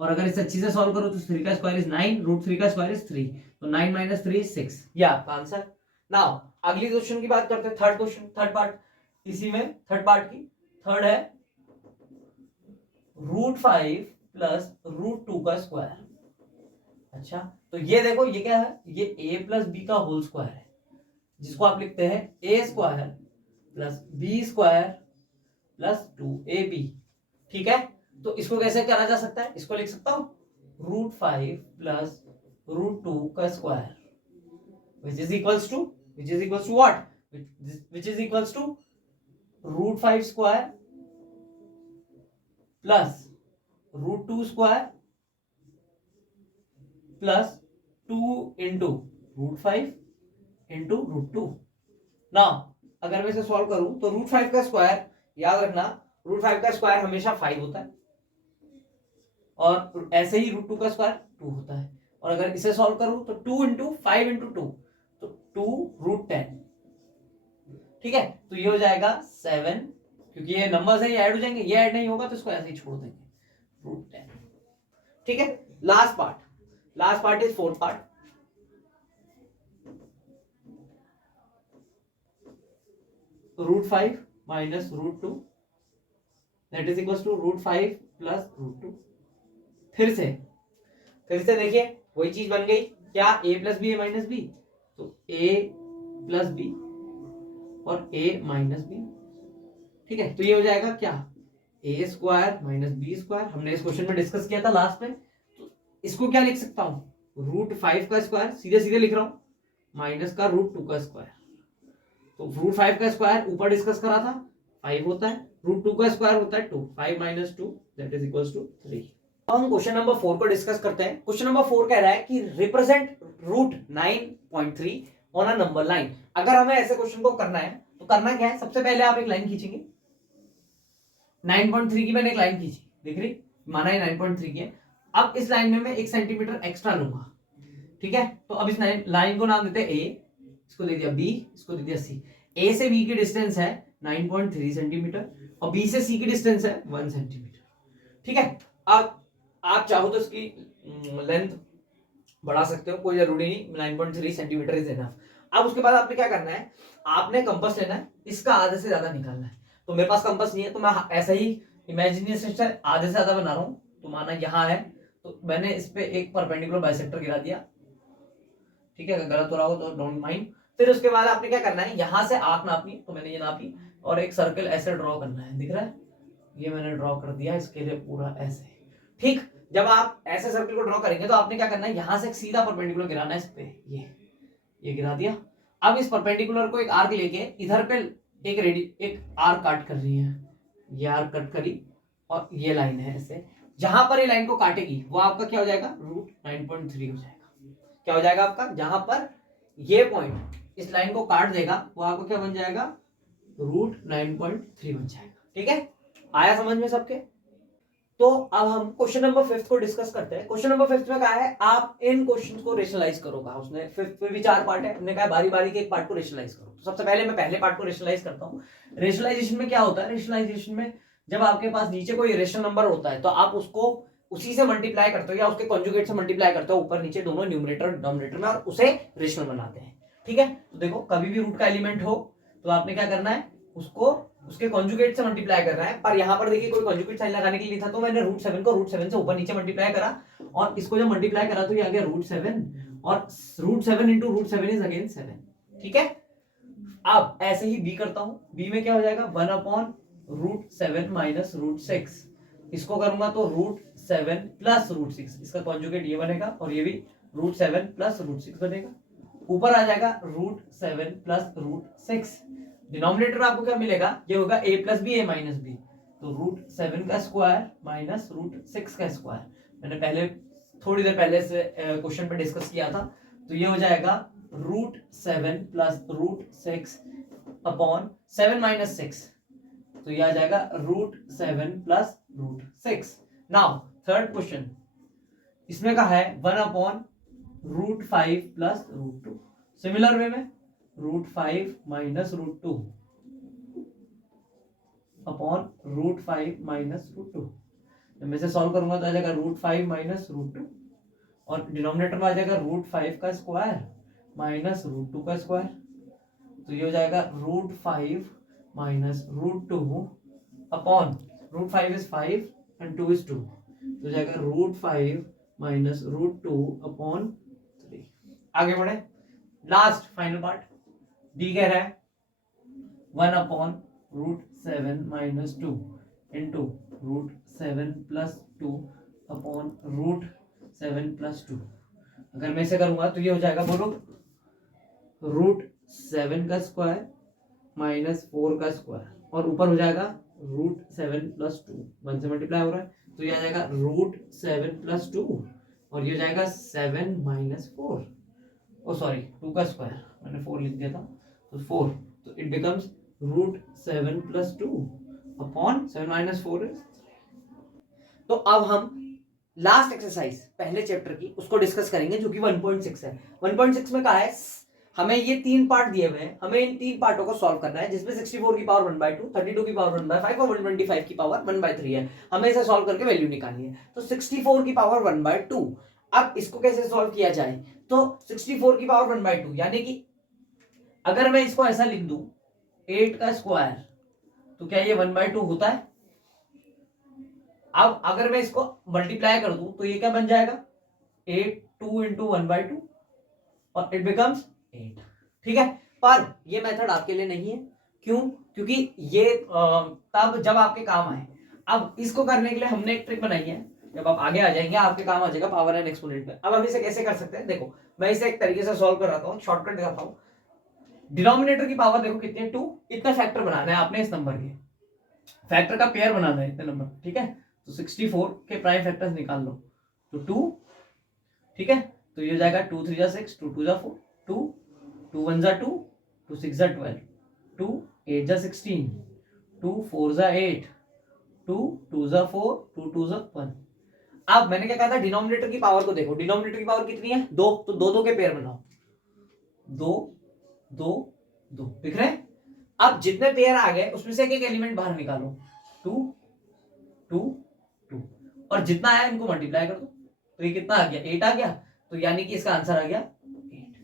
और अगर इसे अच्छी से सॉल्व करो तो 3 का स्क्वायर इज 9, रूट 3 का स्क्वायर इज 3, तो 9 माइनस 3 इज 6। ये आपका आंसर। नाउ अगली क्वेश्चन की बात करते हैं, थर्ड क्वेश्चन, थर्ड पार्ट इसी में, थर्ड पार्ट की थर्ड है रूट 5 प्लस रूट 2 का स्क्वायर। अच्छा, तो ये देखो ये क्या है, ये a प्लस बी का होल स्क्वायर है, जिसको आप लिखते हैं A square plus B square plus 2ab। ठीक है, तो इसको कैसे करा जा सकता है, इसको लिख सकता हूं रूट 5 प्लस रूट 2 का square which is equals to what, which is equals to root 5 square plus root 2 square plus 2 into root 5 into root 2। ना अगर मैं इसे सॉल्व करूं तो रूट 5 का स्क्वायर, याद रखना रूट 5 का स्क्वायर हमेशा 5 होता है, और ऐसे ही रूट 2 का स्क्वायर 2 होता है। और अगर इसे सॉल्व करूं तो 2 इंटू 5 इंटू 2, तो 2 रूट 10। ठीक है, तो ये हो जाएगा 7, क्योंकि ये नंबर्स है, ये ऐड हो जाएंगे, ये ऐड नहीं होगा तो इसको ऐसे ही छोड़ देंगे, रूट 10। ठीक है, last part is fourth part. Root 5 minus root 2 that is equal to root 5 plus root 2। फिर से देखिए वही चीज बन गई क्या, a plus B A minus B, तो a प्लस बी और a माइनस बी। ठीक है, तो ये हो जाएगा क्या, a square minus B square. हमने इस क्वेश्चन में डिस्कस किया था लास्ट में, तो इसको क्या लिख सकता हूं, रूट 5 का स्क्वायर, सीधे सीधे लिख रहा हूं, माइनस का रूट 2 का स्क्वायर। तो रूट 5 का स्क्वायर ऊपर डिस्कस करा था 5 होता है, रूट 2 का स्क्वायर होता है 2, 5 minus 2 that is equals to 3। अब हम क्वेश्चन नंबर 4 को डिस्कस करते हैं। क्वेश्चन नंबर 4 कह रहा है कि represent root 9.3 on a number line. अगर हमें ऐसे क्वेश्चन को करना है तो करना क्या है, सबसे पहले आप एक लाइन खींचेंगे, 9.3 की मैंने एक लाइन खींची, दिख रही, माना है 9.3 की है। अब इस लाइन में मैं 1 सेंटीमीटर एक्स्ट्रा लूंगा। ठीक है, तो अब इस लाइन को नाम देते हैं ए, इसको दे दिया बी, इसको दे दिया सी। ए से बी की डिस्टेंस है 9.3 सेंटीमीटर और बी से सी की डिस्टेंस है 1 सेंटीमीटर। ठीक है, अब आप चाहो तो इसकी लेंथ बढ़ा सकते हो, कोई जरूरी नहीं, 9.3 सेंटीमीटर इज एनफ। अब उसके बाद आपने क्या करना है, आपने कंपास लेना है, इसका आधे से ज्यादा निकालना है। तो मेरे पास कंपास नहीं है, तो मैं ऐसा ही इमेजिनेशन से आधे से ज्यादा बना रहा हूं। तो माना यहां है, तो मैंने इस पे एक परपेंडिकुलर बाइसेक्टर गिरा दिया। ठीक है, अगर गलत हो रहा हो तो डोंट माइंड। फिर उसके बाद आपने क्या करना है, यहां से आंख नापनी, तो मैंने ये नापी, और एक सर्कल ऐसे ड्रॉ करना है, दिख रहा है, ये मैंने ड्रॉ कर दिया इसके लिए पूरा ऐसे। ठीक, जब आप ऐसे सर्कल को ड्रॉ करेंगे तो आपने क्या करना है, यहां से एक सीधा परपेंडिकुलर गिराना है इस पे, ये गिरा दिया। अब इस परपेंडिकुलर को एक आर्क लेके इधर पे एक आर्क काट कर रही है, ये आर्क कट करी, और ये लाइन है ऐसे, जहां पर ये लाइन को काटेगी वो आपका क्या हो जाएगा, रूट 9.3 हो जाएगा। क्या हो जाएगा आपका, जहां पर ये पॉइंट इस लाइन को काट देगा वो आपको क्या बन जाएगा, रूट 9.3 बन जाएगा। ठीक है, आया समझ में सबके। तो अब हम क्वेश्चन नंबर 5 को डिस्कस करते हैं। क्वेश्चन नंबर 5 में कहा है आप इन क्वेश्चंस को रेशनलाइज करो। कहा उसने 5 में भी 4 पार्ट है, हमने कहा बारी बारी के एक पार्ट को रेशनलाइज करो। तो सबसे पहले मैं पहले पार्ट को रेशनलाइज करता हूं। रेशनलाइजेशन में क्या होता है, रेशनलाइजेशन में जब आपके पास नीचे कोई रेशनल नंबर होता है तो आप उसको उसी से मल्टीप्लाई करते हो या उसके कॉन्जुगेट से मल्टीप्लाई करते हो, ऊपर नीचे दोनों न्यूमरेटर डिनोमिनेटर में, और उसे रेशनल बनाते हैं। ठीक है, तो देखो कभी भी रूट का एलिमेंट हो तो आपने क्या करना है, उसको उसके कॉन्जुगेट से मल्टीप्लाई करना है। पर यहां पर देखिए कोई कॉन्जुगेट साइन लगाने के लिए था, तो मैंने रूट 7 को रूट 7 से ऊपर नीचे मल्टीप्लाई करा, और इसको जब मल्टीप्लाई करा तो ये आ गया रूट 7, और root 7 into root 7 is again 7। ठीक है, अब ऐसे ही बी करता हूं, बी में क्या हो जाएगा, 1/√7 माइनस रूट 6। इसको करूंगा तो रूट 7 प्लस रूट 6, इसका कॉन्जुगेट ये बनेगा, और ये भी रूट 7 प्लस रूट 6 बनेगा। ऊपर आ जाएगा रूट 7 प्लस रूट 6। डिनोमिनेटर में आपको क्या मिलेगा, ये होगा a plus B A minus B, तो रूट 7 का स्क्वायर माइनस रूट 6 का स्क्वायर। मैंने पहले थोड़ी देर पहले से क्वेश्चन पे डिस्कस किया था। तो ये हो जाएगा root 7 plus root 6 upon 7 minus 6, तो ये आ जाएगा root 7 plus root 6। Now third question, इसमें कहा है 1/√5 प्लस रूट 2। सिमिलर वे में √5 माइनस √2 अपॉन √5 माइनस √2। जब मैं इसे सॉल्व करूंगा तो आ जाएगा √5 माइनस √2 और डिनोमिनेटर में आ जाएगा √5 का स्क्वायर माइनस √2 का स्क्वायर। तो ये हो जाएगा √5 minus √2 upon √5 is 5 and 2 is 2, तो हो जाएगा √5 माइनस √2 अपॉन 3। आगे बढ़े, लास्ट फाइनल पार्ट। डी कह रहा है 1 upon √7 minus 2 into √7 plus 2 upon √7 plus 2। अगर मैं इसे करूंगा तो ये हो जाएगा, बोलो, √7 का स्क्वायर माइनस 4 का स्क्वायर और ऊपर हो जाएगा √7 प्लस 2, 1 से मल्टीप्लाई हो रहा है तो ये आ जाएगा √7 प्लस 2 और ये हो जाएगा 7 माइनस 4, ओ सॉरी 2 का स्क्वायर, मैंने 4 लिख दिया था तो 4, तो it becomes √7 plus 2 upon 7 minus 4 is. तो अब हम लास्ट एक्सरसाइज पहले चैप्टर की उसको डिस्कस करेंगे जो कि 1.6 है। 1.6 में कहा है हमें ये 3 पार्ट दिए हुए हैं, हमें इन 3 पार्टों को सॉल्व करना है जिसमें 64 की पावर 1/2, 32 की पावर 1/5 और 125 की पावर 1/3 है। हमें इसे सॉल्व करके वैल्यू निकालनी है। तो 64 की पावर 1/2, अब इसको कैसे सॉल्व किया जाए? तो 64 की पावर 1/2 यानी कि अगर मैं इसको ऐसा लिख दूं 8 का स्क्वायर तो क्या ये 1/2 होता है? अब अगर मैं इसको मल्टीप्लाई कर दूं तो ये क्या बन जाएगा 8 2 इंटू 1/2 और इट बिकम्स 8। ठीक है, पर ये मेथड आपके लिए नहीं है। क्यों? क्योंकि ये तब जब आपके काम आए। अब इसको करने के लिए हमने एक ट्रिक बनाई है, जब आप आगे आ जाएंगे आपके काम आ जाएगा पावर एंड एक्सपोनेंट में। अब हम इसे कैसे कर सकते हैं, देखो मैं इसे एक तरीके से सॉल्व कराता हूँ, शॉर्टकट दिखाता हूँ। डिनोमिनेटर की पावर देखो कितनी है 2, इतना फैक्टर बनाना है आपने, इस नंबर के फैक्टर का पेयर बनाना है इतने नंबर। ठीक है, तो 64 के प्राइम फैक्टर्स निकाल लो तो 2, ठीक है, तो ये हो जाएगा 2 3 जा 6, 2 2 जा 4, 2 2 1 जा 2, 2 6 जा 12, 2 8 जा 16, 2 4 जा 8, 2 2 जा 4, 2 2 जा 1। अब मैंने क्या कहा था, डिनोमिनेटर की पावर को देखो, डिनोमिनेटर की पावर कितनी है 2, तो 2 2 के पेयर बनाओ, 2 2 2, दिख रहे हैं? अब जितने पेयर आ गए उसमें से एक एक एलिमेंट बाहर निकालो, 2 2 2 और जितना आया इनको मल्टीप्लाई कर दो, तो ये कितना आ गया 8 आ गया, तो यानी कि इसका आंसर आ गया 8।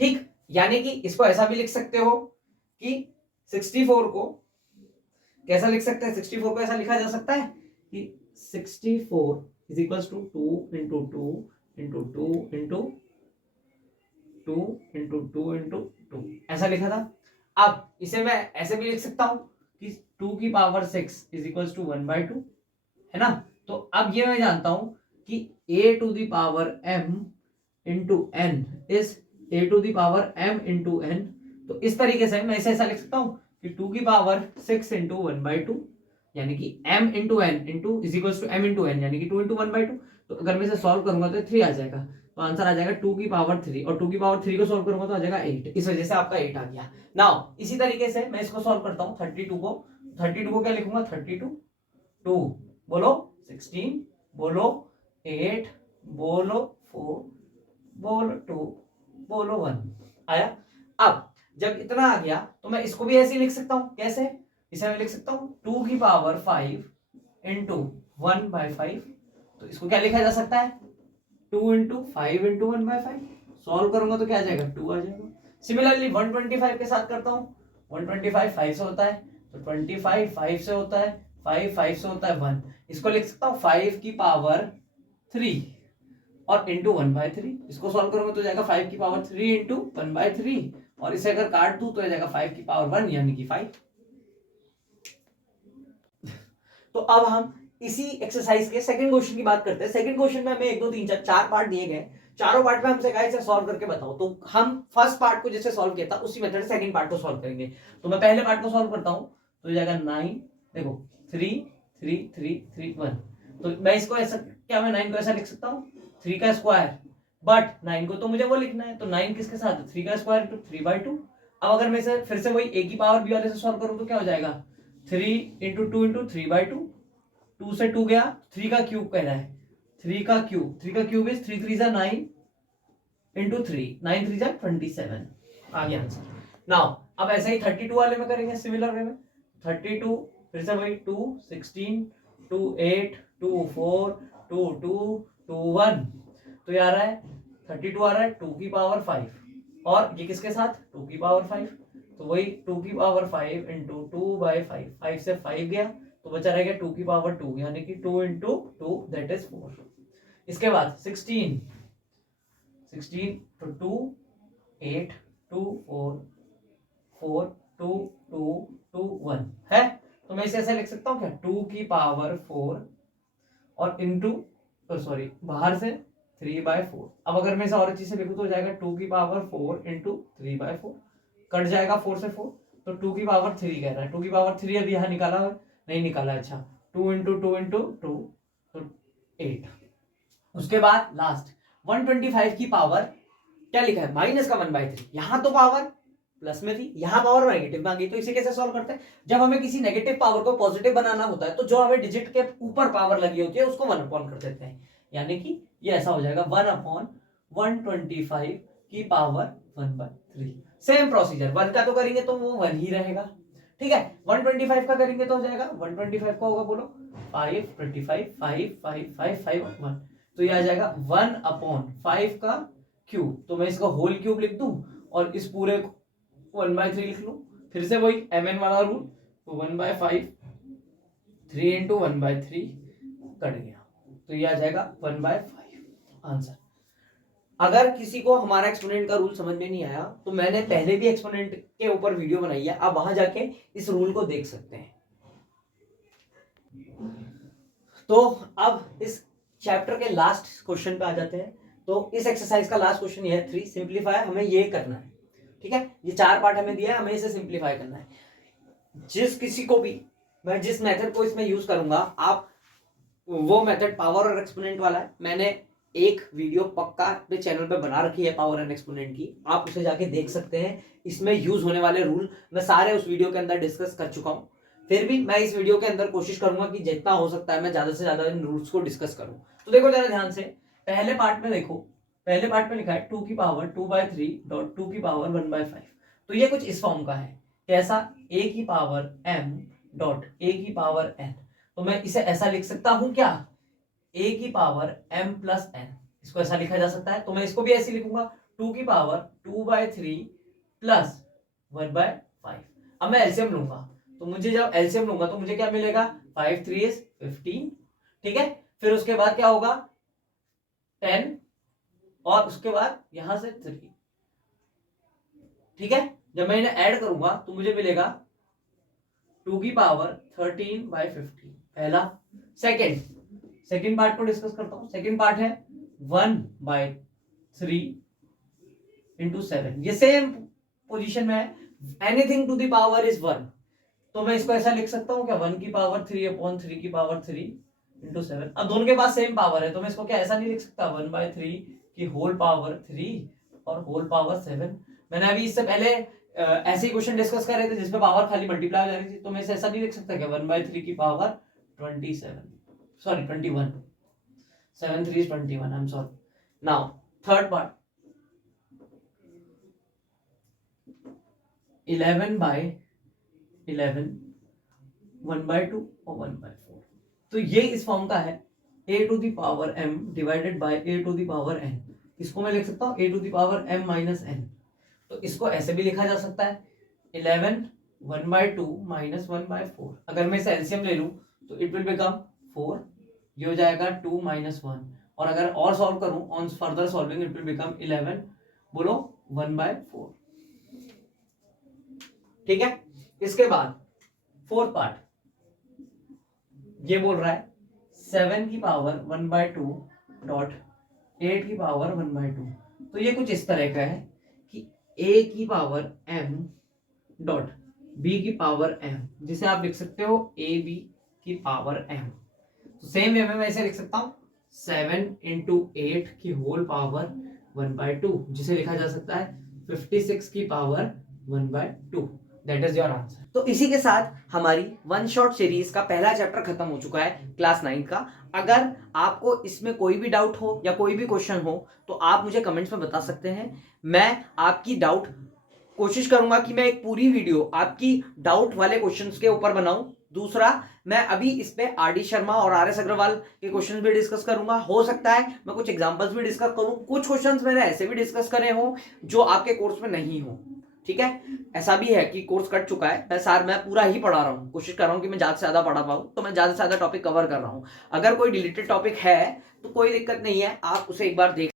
ठीक, यानी कि इसको ऐसा भी लिख सकते हो कि 64 को कैसा लिख सकते हैं, 64 को ऐसा लिखा जा सकता है कि 64 is equal to 2 into 2 into 2 into 2 into 2 into 2, ऐसा लिखा था। अब इसे मैं ऐसे भी लिख सकता हूं कि 2 की पावर 6 इज इक्वल टू 1/2, है ना। तो अब ये मैं जानता हूं कि a to the power m into n is a to the power m into n। तो इस तरीके से मैं इसे ऐसा लिख सकता हूं कि 2 की पावर 6 इंटू 1/2 यानी कि m into n into is equal to m into n यानी कि 2 इंटू 1/2। तो अगर मैं इसे सॉल्व करूंगा तो 3 आ जाएगा, तो आंसर आ जाएगा 2 की पावर 3 और 2 की पावर 3 को सॉल्व करूंगा तो आ जाएगा 8। इस वजह से आपका 8 आ गया। नाउ इसी तरीके से मैं इसको सॉल्व करता हूं 32 को क्या लिखूंगा 32 2 बोलो 16 बोलो 8 बोलो 4 बोलो 2 बोलो 1 आया। अब जब इतना आ गया तो मैं इसको भी ऐसे ही लिख सकता हूं, कैसे? इसे मैं लिख सकता हूं 2 की पावर 5 इंटू 1/5। तो इसको क्या लिखा जा सकता है 2 इंटू 5 इंटू 1/5। सॉल्व करूंगा तो क्या आ जाएगा 2 आ जाएगा। सिमिलरली 125 के साथ करता हूं, 125 5 से होता है तो 25 5 से होता है, 5 5 से होता है 1। इसको लिख सकता हूं 5 की पावर 3 और इंटू 1/3। इसको सॉल्व करूंगा तो जाएगा 5 की पावर 3 इंटू 1/3 और इसे अगर काट दूं तो जाएगा 5 की पावर 1 यानी कि 5। तो अब हम इसी एक्सरसाइज के सेकंड क्वेश्चन की बात करते हैं। सेकंड क्वेश्चन में हमें 1 2 3 4 4 पार्ट दिए गए, चारों पार्ट में हमसे कहा इसे सॉल्व करके बताओ। तो हम फर्स्ट पार्ट को जैसे सॉल्व किया था उसी मेथड से सेकंड पार्ट को सॉल्व करेंगे। तो मैं पहले पार्ट को सॉल्व करता हूं तो जाएगा 9, देखो 3 3 3 3 1। तो मैं इसको ऐसा, क्या मैं 9 को ऐसा लिख सकता हूं 3 का स्क्वायर, बट 9 को तो मुझे वो लिखना है, तो 9 किसके साथ 3 का स्क्वायर इंटू 3/2। अब अगर मैं इसे फिर से वही a की पावर b वाले से सॉल्व करूं तो क्या हो जाएगा 3 इंटू 2 इंटू 3/2। 2 से 2 गया, 3 का क्यूब कह रहा है, 3 का क्यूब इज 3 3 9, इंटू 3, 9 3 जा 27 आ गया आंसर। नाउ अब ऐसे ही 32 वाले में करेंगे सिमिलर वे में। 32 फिर से वही 2 16 2 8 2 4 2 2 2 1, तो ये आ रहा है 32 आ रहा है 2 की पावर 5 और ये किसके साथ 2 की पावर 5, तो वही 2 की पावर 5 इंटू 2/5, 5 से 5 गया तो बचा रह गया 2 की पावर 2 यानी कि 2 इंटू 2 दैट इज 4। इसके बाद 16 तो 2 8 2 4 4 2 2 2 1 है, तो मैं इसे ऐसे लिख सकता हूँ क्या 2 की पावर 4 और इंटू सॉरी बाहर से 3/4। अब अगर मैं इसे और अच्छी से लिखूं तो हो जाएगा 2 की पावर 4 इंटू 3/4, कट जाएगा 4 से 4, तो 2 की पावर 3 कह रहा है। 2 की पावर 3 अभी यहाँ निकाला है नहीं निकाला, अच्छा 2 इंटू 2 इंटू 2 तो 8। उसके बाद लास्ट 125 की पावर क्या लिखा है माइनस का 1/3, यहां तो पावर प्लस में थी यहाँ पावर नेगेटिव में आ गई, तो इसे कैसे सॉल्व करते हैं, जब हमें किसी नेगेटिव पावर को पॉजिटिव बनाना होता है तो जो हमें डिजिट के ऊपर पावर लगी होती है उसको 1 अपॉन कर देते हैं, यानी कि ये ऐसा हो जाएगा 1/125 की पावर 1/3। सेम प्रोसीजर 1 का तो करेंगे तो वो 1 ही रहेगा, ठीक है। 125 का करेंगे तो हो जाएगा 125 का होगा बोलो 5 25 5 5 5 5 1, तो ये आ जाएगा 1/5 का क्यूब, तो मैं इसका होल क्यूब लिख दूं और इस पूरे 1/3 लिख लूं, फिर से वही mn वाला रूल, तो 1/5 3 इंटू 1/3 कट गया, तो ये आ जाएगा 1/5 आंसर। अगर किसी को हमारा एक्सपोनेंट का रूल समझ में नहीं आया तो मैंने पहले भी एक्सपोनेंट के ऊपर वीडियो बनाई है, आप वहां जाके इस रूल को देख सकते हैं। तो अब इस चैप्टर के लास्ट क्वेश्चन पे आ जाते हैं। तो इस एक्सरसाइज का लास्ट क्वेश्चन ये है 3 सिंप्लीफाई, हमें ये करना है, ठीक है। ये 4 पार्ट हमें दिया है, हमें इसे सिंप्लीफाई करना है। जिस किसी को भी मैं जिस मेथड को इसमें यूज करूंगा, आप वो मेथड पावर और एक्सपोनेंट वाला है, मैंने एक वीडियो पक्का अपने चैनल पे बना रखी है पावर एंड एक्सपोनेंट की, आप उसे जाके देख सकते हैं। इसमें यूज होने वाले रूल मैं सारे उस वीडियो के अंदर डिस्कस कर चुका हूं, फिर भी मैं इस वीडियो के अंदर कोशिश करूंगा कि जितना हो सकता है मैं ज्यादा से ज्यादा इन रूल्स को डिस्कस करूं। तो देखो जरा ध्यान से, पहले पार्ट में देखो, पहले पार्ट में लिखा है 2 की पावर 2/3 डॉट 2 की पावर 1/5, तो ये कुछ इस फॉर्म का है, कैसा a की पावर m डॉट a की पावर n, तो मैं इसे ऐसा लिख सकता हूं क्या a की पावर m प्लस n, इसको ऐसा लिखा जा सकता है, तो मैं इसको भी ऐसे लिखूंगा 2 की पावर 2/3 प्लस 1/5। अब मैं एलसीएम लूंगा, तो मुझे जब एलसीएम लूंगा तो मुझे क्या मिलेगा 5 3 is 15, ठीक है। फिर उसके बाद क्या होगा 10 और उसके बाद यहां से 3, ठीक है। जब मैं इन्हें ऐड करूंगा तो मुझे मिलेगा 2 की पावर 13/15 पहला। सेकंड पार्ट को डिस्कस करता हूं। सेकंड पार्ट है 1/3 इंटू 7, ये सेम पोजीशन में है, anything to the power is 1, तो मैं इसको ऐसा लिख सकता हूं क्या 1 की पावर 3/3 की पावर 3 इंटू 7। अब दोनों के पास सेम पावर है तो मैं इसको क्या ऐसा नहीं लिख सकता 1/3 की होल पावर 3 और होल पावर 7। मैंने अभी इससे पहले ऐसे ही क्वेश्चन डिस्कस कर रहे थे जिसमें पावर खाली मल्टीप्लाई हो जा रही थी, तो मैं इसे ऐसा नहीं लिख सकता क्या 1/3 की power 21, 7 3 is 21, I'm sorry. Now third part 11/11 1/2 और 1/4, तो ये इस फॉर्म का है a to the power m divided by a to the power n। इसको मैं लिख सकता हूँ a to the power m minus n, तो इसको ऐसे भी लिखा जा सकता है 11 1/2 माइनस 1/4। अगर मैं इसे एलसीएम ले लूं तो इट विल बिकम 4, ये हो जाएगा 2 माइनस 1, और अगर और सॉल्व करूं on further solving it will become 11 बोलो 1/4, ठीक है। इसके बाद फोर्थ पार्ट ये बोल रहा है 7 की पावर 1/2 डॉट 8 की पावर 1/2, तो ये कुछ इस तरह का है कि a की पावर m डॉट b की पावर m, जिसे आप लिख सकते हो ab की पावर m। तो सेम वे में मैं इसे लिख सकता हूं 7 इंटू 8 की होल पावर 1/2, जिसे लिखा जा सकता है 56 की power 1/2। That is your answer. तो इसी के साथ हमारी वन शॉट सीरीज का पहला चैप्टर खत्म हो चुका है क्लास 9 का। अगर आपको इसमें कोई भी डाउट हो या कोई भी क्वेश्चन हो तो आप मुझे कमेंट्स में बता सकते हैं। मैं आपकी डाउट कोशिश करूंगा कि मैं एक पूरी वीडियो आपकी डाउट वाले क्वेश्चंस के ऊपर बनाऊं। दूसरा, मैं अभी इस पे आर.डी. शर्मा और आर.एस. अग्रवाल के क्वेश्चंस भी डिस्कस करूंगा। हो सकता है मैं कुछ एग्जांपल्स भी डिस्कस करूं, कुछ क्वेश्चंस मैंने ऐसे भी डिस्कस करे हो जो आपके कोर्स में नहीं हो। ठीक है, ऐसा भी है कि कोर्स कट चुका है, मैं पूरा ही पढ़ा रहा हूँ, कोशिश कर रहा हूँ कि मैं ज्यादा से ज्यादा पढ़ा पाऊँ, तो मैं ज्यादा से ज्यादा टॉपिक कवर कर रहा हूँ। अगर कोई डिलीटेड टॉपिक है तो कोई दिक्कत नहीं है, आप उसे एक बार देख